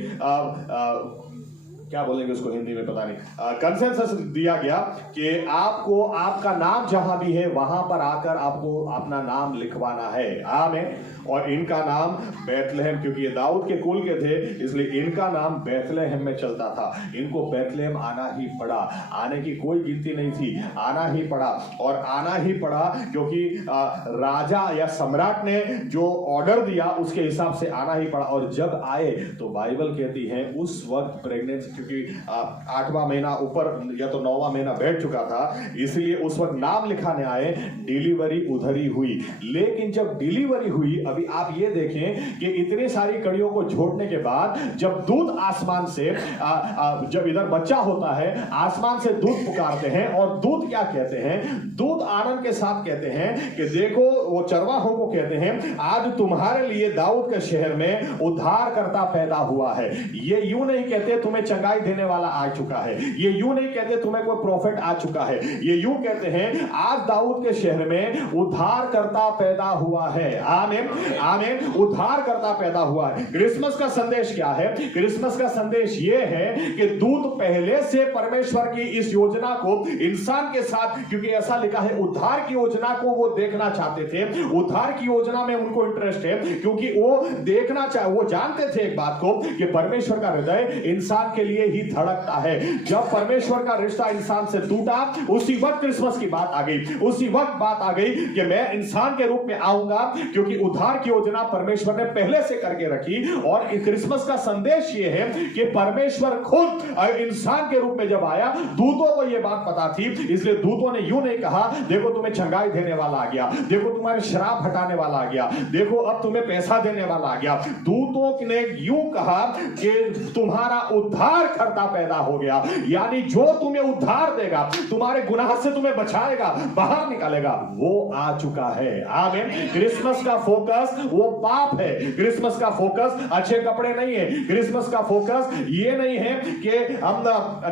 क्या बोलेंगे उसको हिंदी में पता नहीं, कंसेंसस दिया गया कि आपको आपका नाम जहां भी है वहां पर आकर आपको अपना नाम लिखवाना है। आमीन। और इनका नाम बैतलहम, क्योंकि ये दाऊद के कुल के थे इसलिए इनका नाम बैतलहम में चलता था। इनको बैतलहम आना ही पड़ा, आने की कोई गिनती नहीं थी, आना ही पड़ा। और आना ही पड़ा क्योंकि राजा या सम्राट ने जो ऑर्डर दिया उसके हिसाब से आना ही पड़ा। और जब आए तो बाइबल कहती है उस वक्त प्रेगनेंसी, क्योंकि 8वां महीना ऊपर या तो 9वां महीना बैठ चुका था, इसलिए उस वक्त नाम लिखाने आए, डिलीवरी उधर ही हुई। लेकिन जब डिलीवरी हुई, अभी आप ये देखें कि इतनी सारी कड़ियों को जोड़ने के बाद जब दूत आसमान से जब इधर बच्चा होता है, आसमान से दूत पुकारते हैं और दूत क्या कहते हैं? दूत आनंद के साथ कहते हैं कि देखो, वो चरवाहों को कहते हैं आज तुम्हारे लिए दाऊद के शहर में उद्धारकर्ता पैदा हुआ है। ये यूं नहीं कहते तुम्हें चंगाई देने वाला आ चुका है, ये यूं नहीं कहते तुम्हें कोई प्रॉफिट आ चुका है, ये यूं कहते हैं आज दाऊद के शहर में उद्धारकर्ता पैदा हुआ है। आमीन। आमीन। उद्धारकर्ता पैदा हुआ है। क्रिसमस का संदेश क्या है? क्रिसमस का संदेश यह है कि दूत पहले से परमेश्वर की इस योजना को इंसान के साथ, क्योंकि ऐसा लिखा है उद्धार की योजना को वो देखना चाहते थे, उद्धार की योजना में उनको इंटरेस्ट है, क्योंकि वो देखना वो जानते थे एक बात को कि परमेश्वर का हृदय इंसान के लिए ही धड़कता है। जब परमेश्वर का रिश्ता इंसान से टूटा, उसी वक्त क्रिसमस की बात आ गई, उसी वक्त बात आ गई कि मैं इंसान के रूप में आऊंगा, क्योंकि उद्धार की योजना परमेश्वर ने पहले से करके रखी। और क्रिसमस का संदेश यह है कि परमेश्वर खुद इंसान के रूप में जब आया, दूतों को यह बात पता थी, इसलिए दूतों ने यूं नहीं कहा देखो तुम्हें चंगाई देने वाला आ गया, देखो तुम्हारे श्राप हटाने वाला आ गया, देखो अब तुम्हें पैसा देने वाला आ गया। दूतों ने यूं कहा कि तुम्हारा उद्धार करता पैदा हो गया, यानी जो तुम्हें उद्धार देगा, तुम्हारे गुनाह से तुम्हें बचाएगा, बाहर निकालेगा, वो आ चुका है। आमीन। क्रिसमस का फोकस वो पाप है, क्रिसमस का फोकस अच्छे कपड़े नहीं है, क्रिसमस का फोकस ये नहीं है कि हम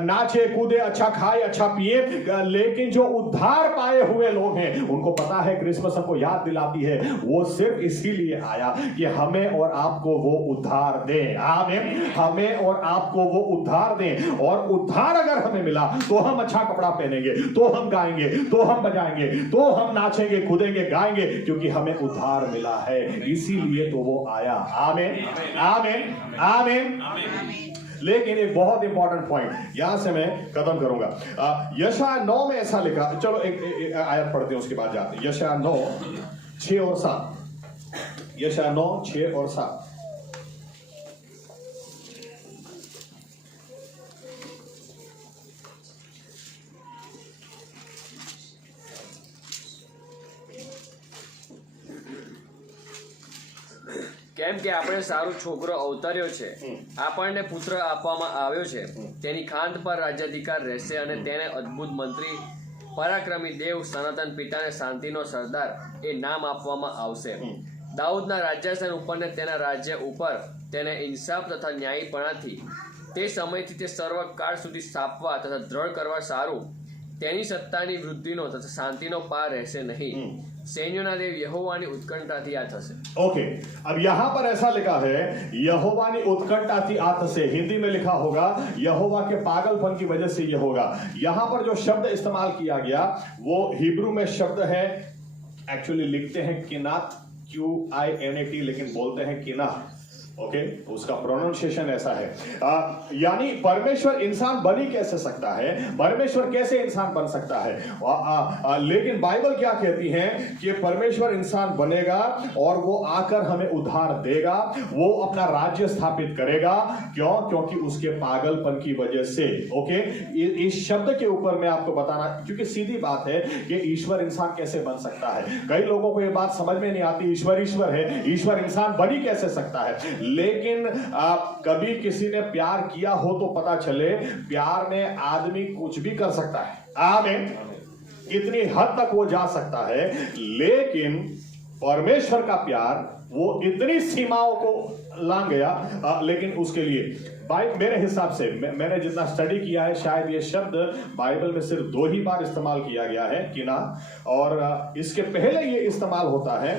नाचे कूदे, अच्छा खाए अच्छा पिए, लेकिन जो उद्धार पाए हुए लोग हैं उनको पता है क्रिसमस हमको याद दिलाती है वो सिर्फ इसीलिए आया कि हमें और आपको वो उद्धार दे। आमीन। हमें और आपको वो उद्धार दे, और उद्धार अगर हमें मिला तो हम अच्छा कपड़ा पहनेंगे, तो हम गाएंगे, तो हम बजाएंगे, तो हम नाचेंगे कूदेंगे गाएंगे, क्योंकि हमें उद्धार मिला है, इसीलिए तो वो आया। आमीन। आमीन। आमीन। लेकिन एक बहुत इंपॉर्टेंट पॉइंट यहां से मैं खत्म करूंगा। यशायाह 9 में ऐसा लिखा, चलो एक आयत पढ़ते हैं उसके बाद जाते हैं। यशायाह 9 6 और 7। यशायाह 9, 6 और 7। કેમ કે આપણે સારો છોકરો અવતર્યો છે, આપણને પુત્ર આપવામાં આવ્યો છે, તેની ખાંદ પર રાજ્યાધિકાર રહેશે અને તેને અદ્ભુત મંત્રી, પરાક્રમી દેવ, સનાતન પિતાને શાંતિનો સરદાર એ નામ આપવામાં આવશે. દાઉદના રાજ્યાસન ઉપર ને તેના રાજ્ય ઉપર તેને ઇન્સાફ તથા ન્યાયીપણાથી તે સમયથી તે સર્વકાળ સુધી સ્થાપવા તથા દ્રઢ કરવા સારું. તેની સત્તાની વૃદ્ધિનો તથા શાંતિનો પાર રહેશે નહીં. सैन्यों देव यहोवा ની उत्कंठाથી આ થશે. ओके, अब यहां पर ऐसा लिखा है यहोवा ની उत्कंठाથી આ થશે. हिंदी में लिखा होगा यहोवा के पागलपन की वजह से ये होगा. यहां पर जो शब्द इस्तेमाल किया गया वो हिब्रू में शब्द है, एक्चुअली लिखते हैं किनात, QINAT, लेकिन बोलते हैं किना. ओके, उसका प्रोनाउंसिएशन ऐसा है. यानी परमेश्वर इंसान बन ही कैसे सकता है, परमेश्वर कैसे इंसान बन सकता है. लेकिन बाइबल क्या कहती है कि परमेश्वर इंसान बनेगा और वो आकर हमें उद्धार देगा, वो अपना राज्य स्थापित करेगा. क्यों? क्योंकि उसके पागलपन की वजह से. ओके, इस शब्द के ऊपर मैं आपको बताना, क्योंकि सीधी बात है कि ईश्वर इंसान कैसे बन सकता है. कई लोगों को ये बात समझ में नहीं आती. ईश्वर ईश्वर है, ईश्वर इंसान बन ही कैसे सकता है. लेकिन कभी किसी ने प्यार किया हो तो पता चले प्यार में आदमी कुछ भी कर सकता है. आमीन. इतनी हद तक वो जा सकता है. लेकिन परमेश्वर का प्यार वो इतनी सीमाओं को लांघ गया. लेकिन उसके लिए मेरे हिसाब से मैंने जितना स्टडी किया है, शायद ये शब्द बाइबल में सिर्फ 2 ही बार इस्तेमाल किया गया है, किना. और इसके पहले ये इस्तेमाल होता है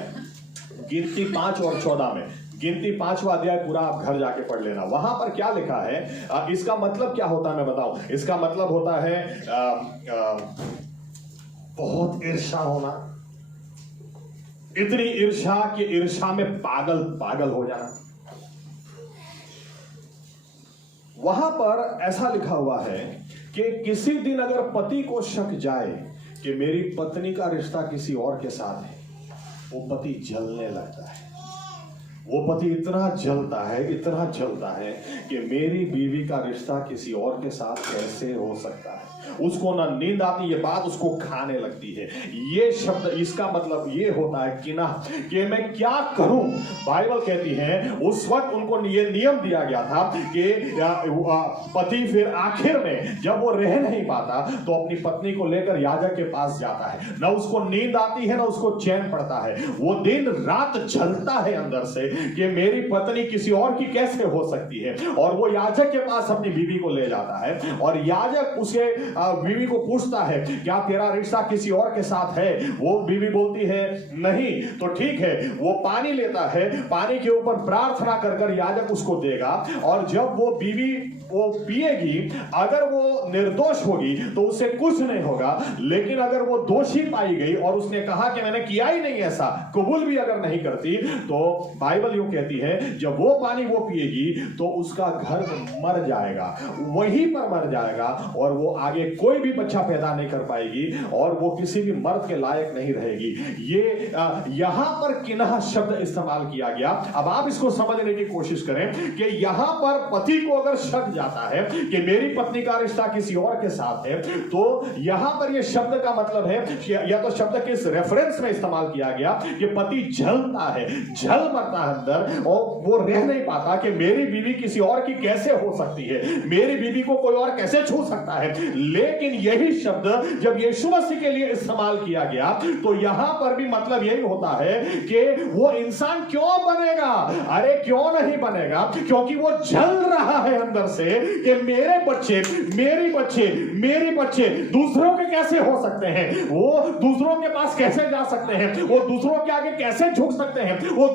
गिनती 5 और 14 में. गिनती 5वां अध्याय पूरा आप घर जाके पढ़ लेना. वहां पर क्या लिखा है, इसका मतलब क्या होता है मैं बताऊं. इसका मतलब होता है बहुत ईर्ष्या होना, इतनी ईर्ष्या कि ईर्ष्या में पागल हो जाना. वहां पर ऐसा लिखा हुआ है कि किसी दिन अगर पति को शक जाए कि मेरी पत्नी का रिश्ता किसी और के साथ है, वो पति जलने लगता है. वो पति इतना जलता है कि मेरी बीवी का रिश्ता किसी और के साथ कैसे हो सकता है. उसको ना नींद आती, ये बात उसको खाने लगती है. ये शब्द, इसका मतलब ये होता है कि ना कि मैं क्या करूं. बाइबल कहती है उस वक्त उनको ये नियम दिया गया था कि पति फिर आखिर में जब वो रह नहीं पाता तो अपनी पत्नी को लेकर याजक के पास जाता है. ना उसको नींद आती है, ना उसको चैन पड़ता है. वो दिन रात जलता है अंदर से कि मेरी पत्नी किसी और की कैसे हो सकती है. और वो याजक के पास अपनी बीवी को ले जाता है और याजक उसे बीवी को पूछता है क्या तेरा रिश्ता किसी और के साथ है. वो बीवी बोलती है नहीं. तो ठीक है, वो पानी लेता है, पानी के ऊपर प्रार्थना कर याजक उसको देगा. और जब वो बीवी वो पिएगी, अगर वो निर्दोष होगी तो उससे कुछ नहीं होगा. लेकिन अगर वो दोषी पाई गई और उसने कहा कि मैंने किया ही नहीं ऐसा, कबूल भी अगर नहीं करती, तो बाइबल यूं कहती है जब वो पानी वो पिएगी तो उसका घर मर जाएगा, वहीं पर मर जाएगा और वो आगे कोई भी बच्चा पैदा नहीं कर पाएगी और वो किसी भी मर्द के लायक नहीं रहेगी. ये यहां पर किन्हा शब्द इस्तेमाल किया गया. अब आप इसको समझने की कोशिश करें कि यहां पर पति को अगर शक जाता है कि मेरी पत्नी का रिश्ता किसी और के साथ है, तो यहां पर यह शब्द का मतलब है, या तो शब्द किस रेफरेंस में इस्तेमाल किया गया कि पति जलता है, जल मरता है अंदर और वो रह नहीं पाता कि मेरी बीवी किसी और की कैसे हो सकती है, मेरी बीवी को कोई और कैसे छू सकता है. लेकिन यही शब्द जब यीशु मसीह के लिए इस्तेमाल किया गया तो यहां पर भी मतलब यही होता है कि वो इंसान क्यों बनेगा. अरे क्यों नहीं बनेगा, क्योंकि वो जल रहा है अंदर से कि मेरे बच्चे दूसरों के कैसे हो सकते हैं, वो दूसरों के पास कैसे जा सकते हैं, वो दूसरों के आगे कैसे झुक सकते हैं, वो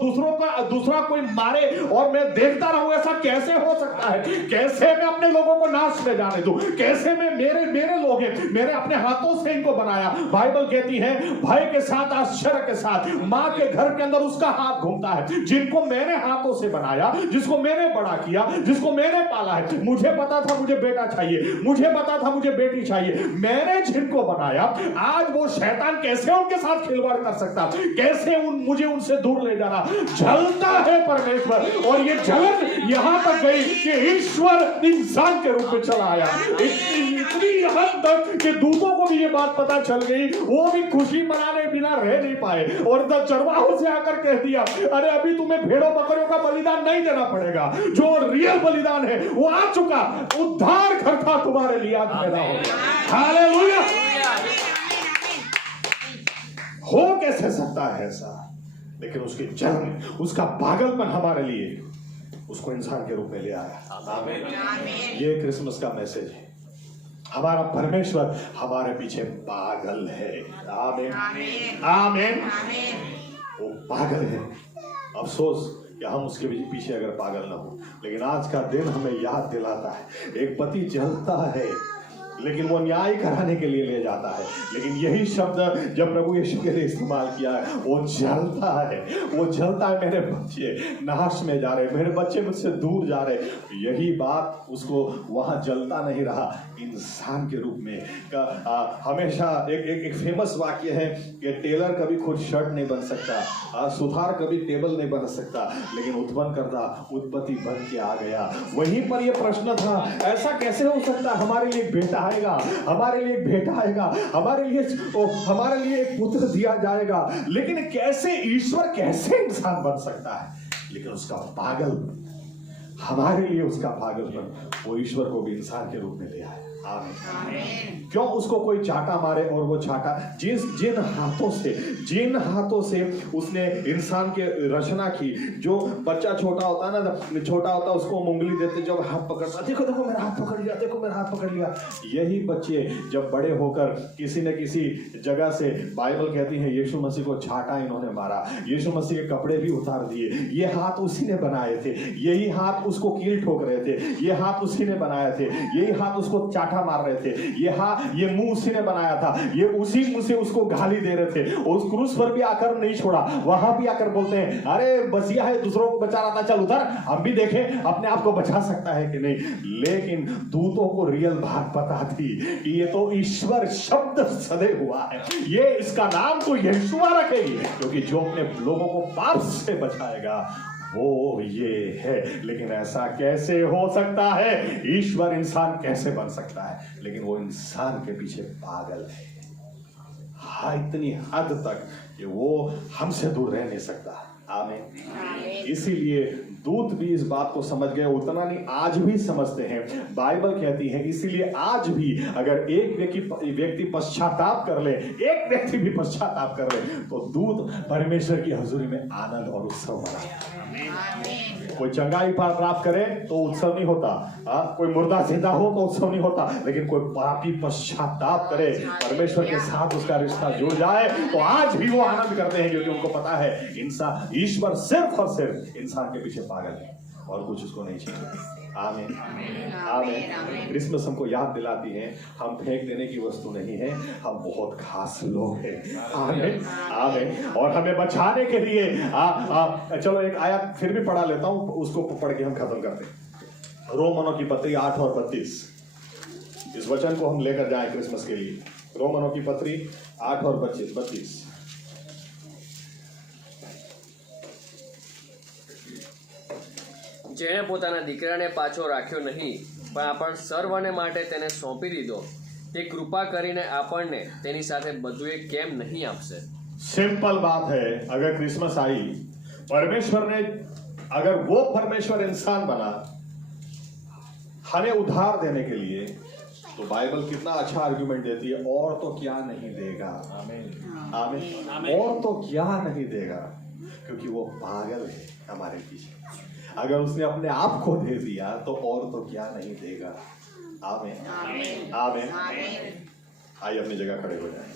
दूसरा कोई मारे और मैं देखता रहूं, ऐसा कैसे हो सकता है. कैसे मैं अपने लोगों को नाश में जाने दूं, कैसे मैं मेरे लोग हैं, मैंने अपने हाथों से इनको बनाया. बाइबल कहती है भय के साथ, आश्चर्य के साथ मां के घर के अंदर उसका हाथ घूमता है जिनको मैंने हाथों से बनाया. बनाया, जिसको मैंने बड़ा किया, जिसको मैंने पाला है। मुझे पता था मुझे बेटा चाहिए, मुझे पता था मुझे बेटी चाहिए। मैंने जिनको बनाया, आज वो शैतान कैसे उनके साथ खिलवाड़ कर सकता, कैसे मुझे उनसे दूर ले जाना। जलता है परमेश्वर, और ये जलन यहां तक गई कि ईश्वर इंसान के रूप में चला आया। इतनी हद तक कि दूतों को भी ये बात पता चल गई, वो भी खुशी मनाने बिना रह नहीं पाए, और चरवाहों से आकर कह दिया, अरे अभी तुम्हें भेड़ों बकरियों का बलिदान नहीं देना पड़ेगा, जो रियल बलिदान है वो आ चुका, उद्धार करता तुम्हारे लिए आज पैदा हो गया। हालेलुया। हो कैसे सकता है ऐसा? लेकिन उसकी जलन, उसका पागलपन हमारे लिए उसको इंसान के रूप में ले आया। आमीन। ये क्रिसमस का मैसेज है। हमारा परमेश्वर हमारे पीछे पागल है। आमीन आमीन। वो पागल है। अफसोस कि हम उसके पीछे अगर पागल ना हो। लेकिन आज का दिन हमें याद दिलाता है, एक पति जलता है लेकिन वो न्याय कराने के लिए ले जाता है। लेकिन यही शब्द जब प्रभु यीशु के लिए इस्तेमाल किया है, वो जलता है, वो जलता है। मेरे बच्चे नाश में जा रहे, मेरे बच्चे मुझसे दूर जा रहे। यही बात उसको वहां जलता नहीं रहा, इंसान के रूप में। हमेशा एक फेमस वाक्य है कि टेलर कभी खुद शर्ट नहीं बन सकता, सुधार कभी टेबल नहीं बन सकता, लेकिन उत्पन्न करता उत्पत्ति बन के आ गया। वहीं पर यह प्रश्न था, ऐसा कैसे हो सकता? हमारे लिए बेटा आएगा, हमारे लिए बेटा आएगा, हमारे लिए एक पुत्र दिया जाएगा। लेकिन कैसे ईश्वर कैसे इंसान बन सकता है? लेकिन उसका पागल, हमारे लिए उसका पागलपन वो ईश्वर को भी इंसान के रूप में ले आया। आमीन। क्यों उसको कोई चाटा मारे, और वो चाटा जिन हाथों से उसने इंसान के रचना की। जो बच्चा छोटा होता है ना, छोटा होता है, उसको उंगली देते, जब हाथ पकड़ता, देखो देखो मेरा हाथ पकड़ लिया, देखो मेरा हाथ पकड़ लिया। यही बच्चे जब बड़े होकर किसी न किसी जगह से, बाइबल कहती है यीशु मसीह को छाटा इन्होंने मारा, यीशु मसीह के कपड़े भी उतार दिए। ये हाथ उसी ने बनाए थे, यही हाथ उसको कील ठोक रहे थे, ये हाथ उसी ने बनाए थे, यही हाथ उसको चाटा मार रहे थे, ये मुंह उसी ने बनाया था, ये उसी मुंह से उसको गाली दे रहे थे। उस क्रूस पर भी आकर नहीं छोड़ा, वहां भी आकर बोलते हैं, अरे बसिया है, दूसरों को बचा रहा था, चल उधर, हम भी देखें अपने आप को बचा सकता है कि नहीं। लेकिन दूतों को रियल बात पता थी कि ये तो ईश्वर शब्द सदे हुआ है, ये इसका नाम तो यीशुआ रखेगी, क्योंकि जो अपने लोगों को पाप से बचाएगा वो ये है। लेकिन ऐसा कैसे हो सकता है? ईश्वर इंसान कैसे बन सकता है? लेकिन वो इंसान के पीछे पागल है, हाँ, इतनी हद तक कि वो हमसे दूर रह नहीं सकता। आमीन। इसीलिए दूत भी इस बात को समझ गए, उतना नहीं आज भी समझते हैं। बाइबल कहती है इसीलिए आज भी अगर एक व्यक्ति पश्चाताप कर ले, एक व्यक्ति भी पश्चाताप कर ले, तो दूत परमेश्वर की हजूरी में आनंद और उत्सव मनाते। कोई चंगाई प्राप्त करे तो उत्सव नहीं होता, कोई मुर्दा जिंदा हो तो उत्सव नहीं होता, लेकिन कोई पापी पश्चाताप करे, परमेश्वर के साथ उसका रिश्ता जुड़ जाए, तो आज भी वो आनंद करते हैं, क्योंकि उनको पता है इंसान, ईश्वर सिर्फ और सिर्फ इंसान के पीछे पागल है और कुछ उसको नहीं चाहिए। आमीन आमीन। क्रिसमस हमको याद दिलाती है हम फेंक देने की वस्तु नहीं है, हम बहुत खास लोग हैं। आमीन आमीन। और हमें बचाने के लिए चलो एक आयत फिर भी पढ़ा लेता हूं, उसको पढ़ के हम खत्म करते हैं। रोमनों की पत्री 8 और 32, इस वचन को हम लेकर जाएं क्रिसमस के लिए। रोमनों की पत्री 8 और 32। જેણે પોતાના દીકરાને પાછો રાખ્યો નહીં પણ આપણ સર્વને માટે તેને સોંપી દીધો, તે કૃપા કરીને આપણને તેની સાથે બધુંય કેમ નહીં આપશે? सिंपल बात है। अगर क्रिसमस आई, परमेश्वर ने, अगर वो परमेश्वर इंसान बना हमें उद्धार देने के लिए, तो बाइबल कितना अच्छा आर्गुमेंट देती है, और तो क्या नहीं देगा। आमीन आमीन। और तो क्या नहीं देगा, क्योंकि वो पागल है हमारे पीछे। अगर उसने अपने आप को दे दिया तो और तो क्या नहीं देगा। आमीन आमीन। आइए अपनी जगह खड़े हो जाएं।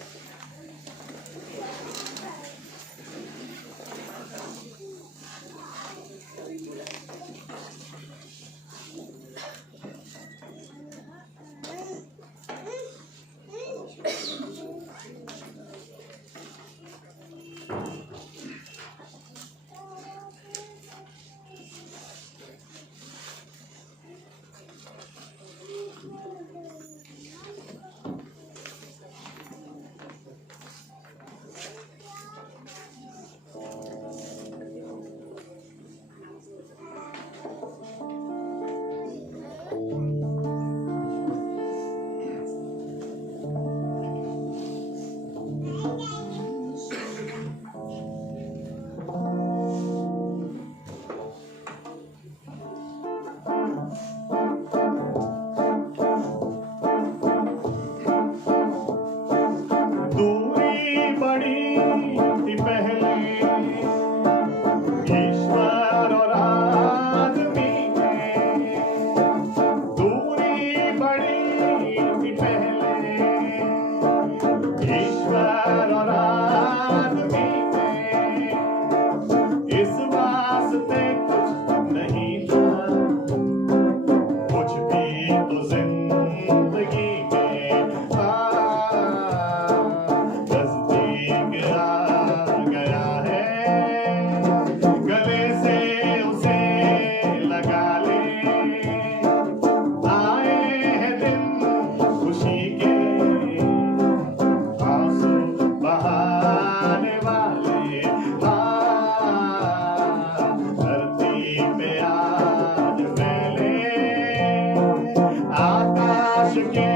के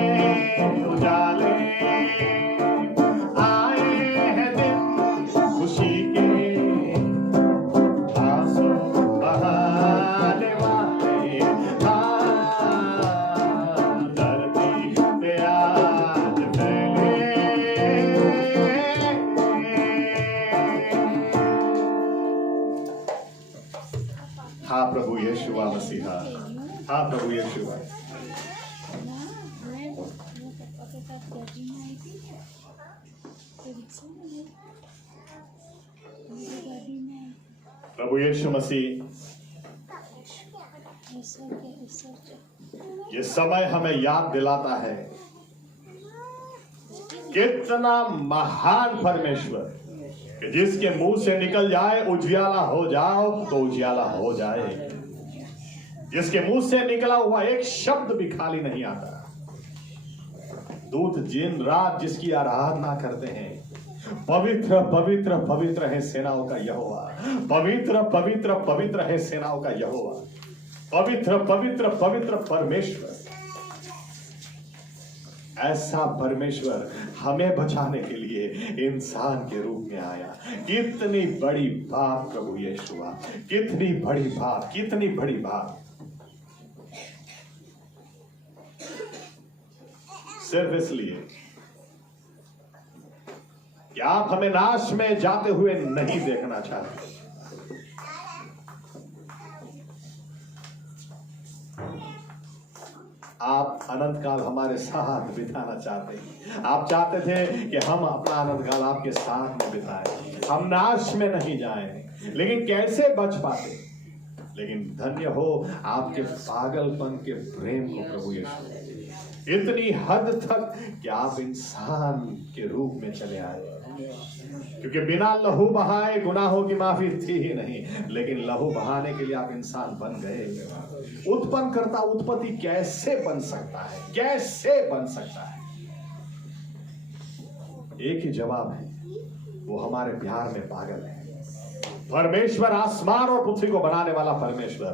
उजाले आए हैं दिन खुशी के, आंसू बहाने वाले धरती पे आज फैले। हाँ प्रभु यीशु मसीहा, हाँ प्रभु यीशु। प्रभु यीशु मसीह, ये समय हमें याद दिलाता है कितना महान परमेश्वर कि जिसके मुंह से निकल जाए उजियाला हो जाओ तो उजियाला हो जाए। जिसके मुंह से निकला हुआ एक शब्द भी खाली नहीं आता। दूत दिन रात जिसकी आराधना करते हैं, पवित्र पवित्र पवित्र है सेनाओं का यहोवा, पवित्र पवित्र पवित्र है सेनाओं का यहोवा, पवित्र पवित्र पवित्र परमेश्वर। ऐसा परमेश्वर हमें बचाने के लिए इंसान के रूप में आया। कितनी बड़ी बात प्रभु यीशु, कितनी बड़ी बात, कितनी बड़ी बात। सिर्फ इसलिए कि आप हमें नाश में जाते हुए नहीं देखना चाहते। आप अनंत काल हमारे साथ बिताना चाहते हैं। आप चाहते थे कि हम अपना अनंत काल आपके साथ में बिताएं, हम नाश में नहीं जाएं। लेकिन कैसे बच पाते? लेकिन धन्य हो आपके पागलपन के प्रेम को प्रभु यीशु, इतनी हद तक कि आप इंसान के रूप में चले आए। क्योंकि बिना लहू बहाए गुनाहों की माफी थी ही नहीं, लेकिन लहू बहाने के लिए आप इंसान बन गए। उत्पन्न करता उत्पत्ति कैसे बन सकता है? कैसे बन सकता है? एक ही जवाब है, वो हमारे प्यार में पागल है। परमेश्वर आसमान और पृथ्वी को बनाने वाला परमेश्वर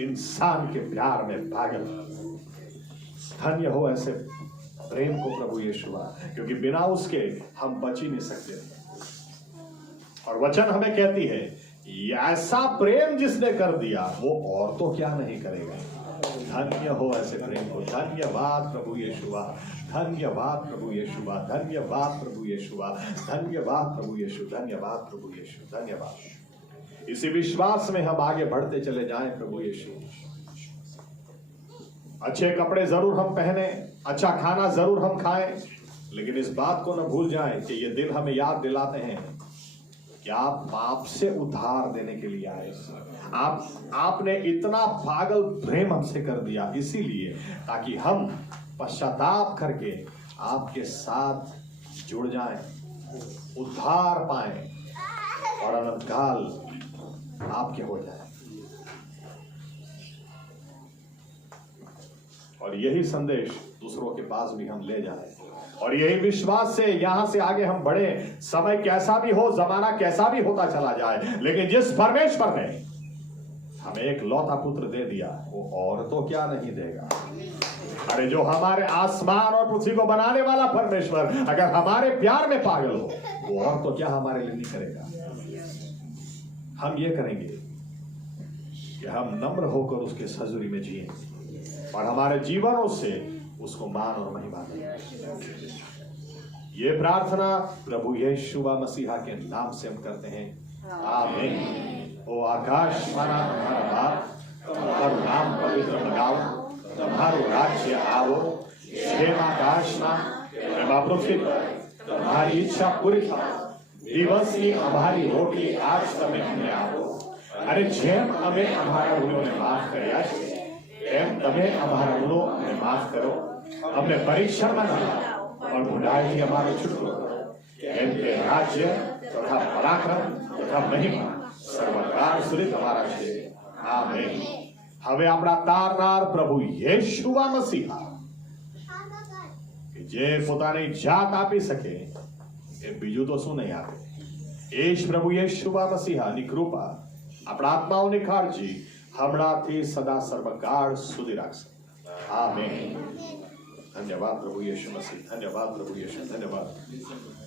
इंसान के प्यार में पागल। धन्य हो ऐसे प्रेम को प्रभु यीशु, क्योंकि बिना उसके हम बच ही नहीं सकते। और वचन हमें कहती है ऐसा प्रेम जिसने कर दिया वो और तो क्या नहीं करेगा। धन्य हो ऐसे प्रेम को। धन्यवाद प्रभु यीशु, धन्यवाद प्रभु यीशु, धन्यवाद प्रभु यीशु, धन्यवाद प्रभु यीशु, धन्यवाद प्रभु यीशु, धन्यवाद। इसी विश्वास में हम आगे बढ़ते चले जाएं प्रभु यीशु। अच्छे कपड़े जरूर हम पहने, अच्छा खाना जरूर हम खाएं, लेकिन इस बात को न भूल जाएं कि ये दिन हमें याद दिलाते हैं कि आप पाप से उद्धार देने के लिए आए। आपने इतना पागल प्रेम हमसे कर दिया, इसीलिए ताकि हम पश्चाताप करके आपके साथ जुड़ जाएं, उद्धार पाएं और अनंत काल आपके हो जाए। और यही संदेश दूसरों के पास भी हम ले जाएं, और यही विश्वास से यहां से आगे हम बढ़े। समय कैसा भी हो, जमाना कैसा भी होता चला जाए, लेकिन जिस परमेश्वर ने हमें एक लौता पुत्र दे दिया वो और तो क्या नहीं देगा। अरे जो हमारे आसमान और पृथ्वी को बनाने वाला परमेश्वर अगर हमारे प्यार में पागल हो, वो और तो क्या हमारे लिए नहीं करेगा। हम ये करेंगे कि हम नम्र होकर उसके सजुरी में जिए और हमारे जीवनों से उसको मान और महिमा दें। ये प्रार्थना प्रभु यीशु मसीहा के नाम से हम करते हैं, आमीन। ओ आकाश माना तुम्हारा बाप, और नाम पवित्र लगाओ, तुम्हारो राज्य आओ, जेम आकाश में पृथ्वी पर तुम्हारी इच्छा पूरी थाओ। દિવસની અમારી રોટલી આજ તમે અમને આપો, અને જેમ અમે અમારા ગુનોને માફ કર્યા છે એમ તમે અમારા ગુનો અમને માફ કરો। અમને પરીક્ષણમાં ન લાવો પણ બુરાઈથી અમારો છૂટકો કરો, કેમ કે રાજ્ય તથા પરાક્રમ તથા મહિમા સર્વકાળ સુધી તમારા છે, આમેન। હવે આપણા તારનાર પ્રભુ યેશુવા મસીહા કે જે પોતાની જાત આપી શકે એ બીજું તો શું નહીં આપે। એજ પ્રભુ યેશુવા મસીહાની કૃપા આપણા આત્માઓની કાળજી હમણાંથી સદા સર્વકાળ સુધી રાખશે, આમેન। धन्यवाद प्रभु यीशु मसीह, धन्यवाद प्रभु यीशु, धन्यवाद।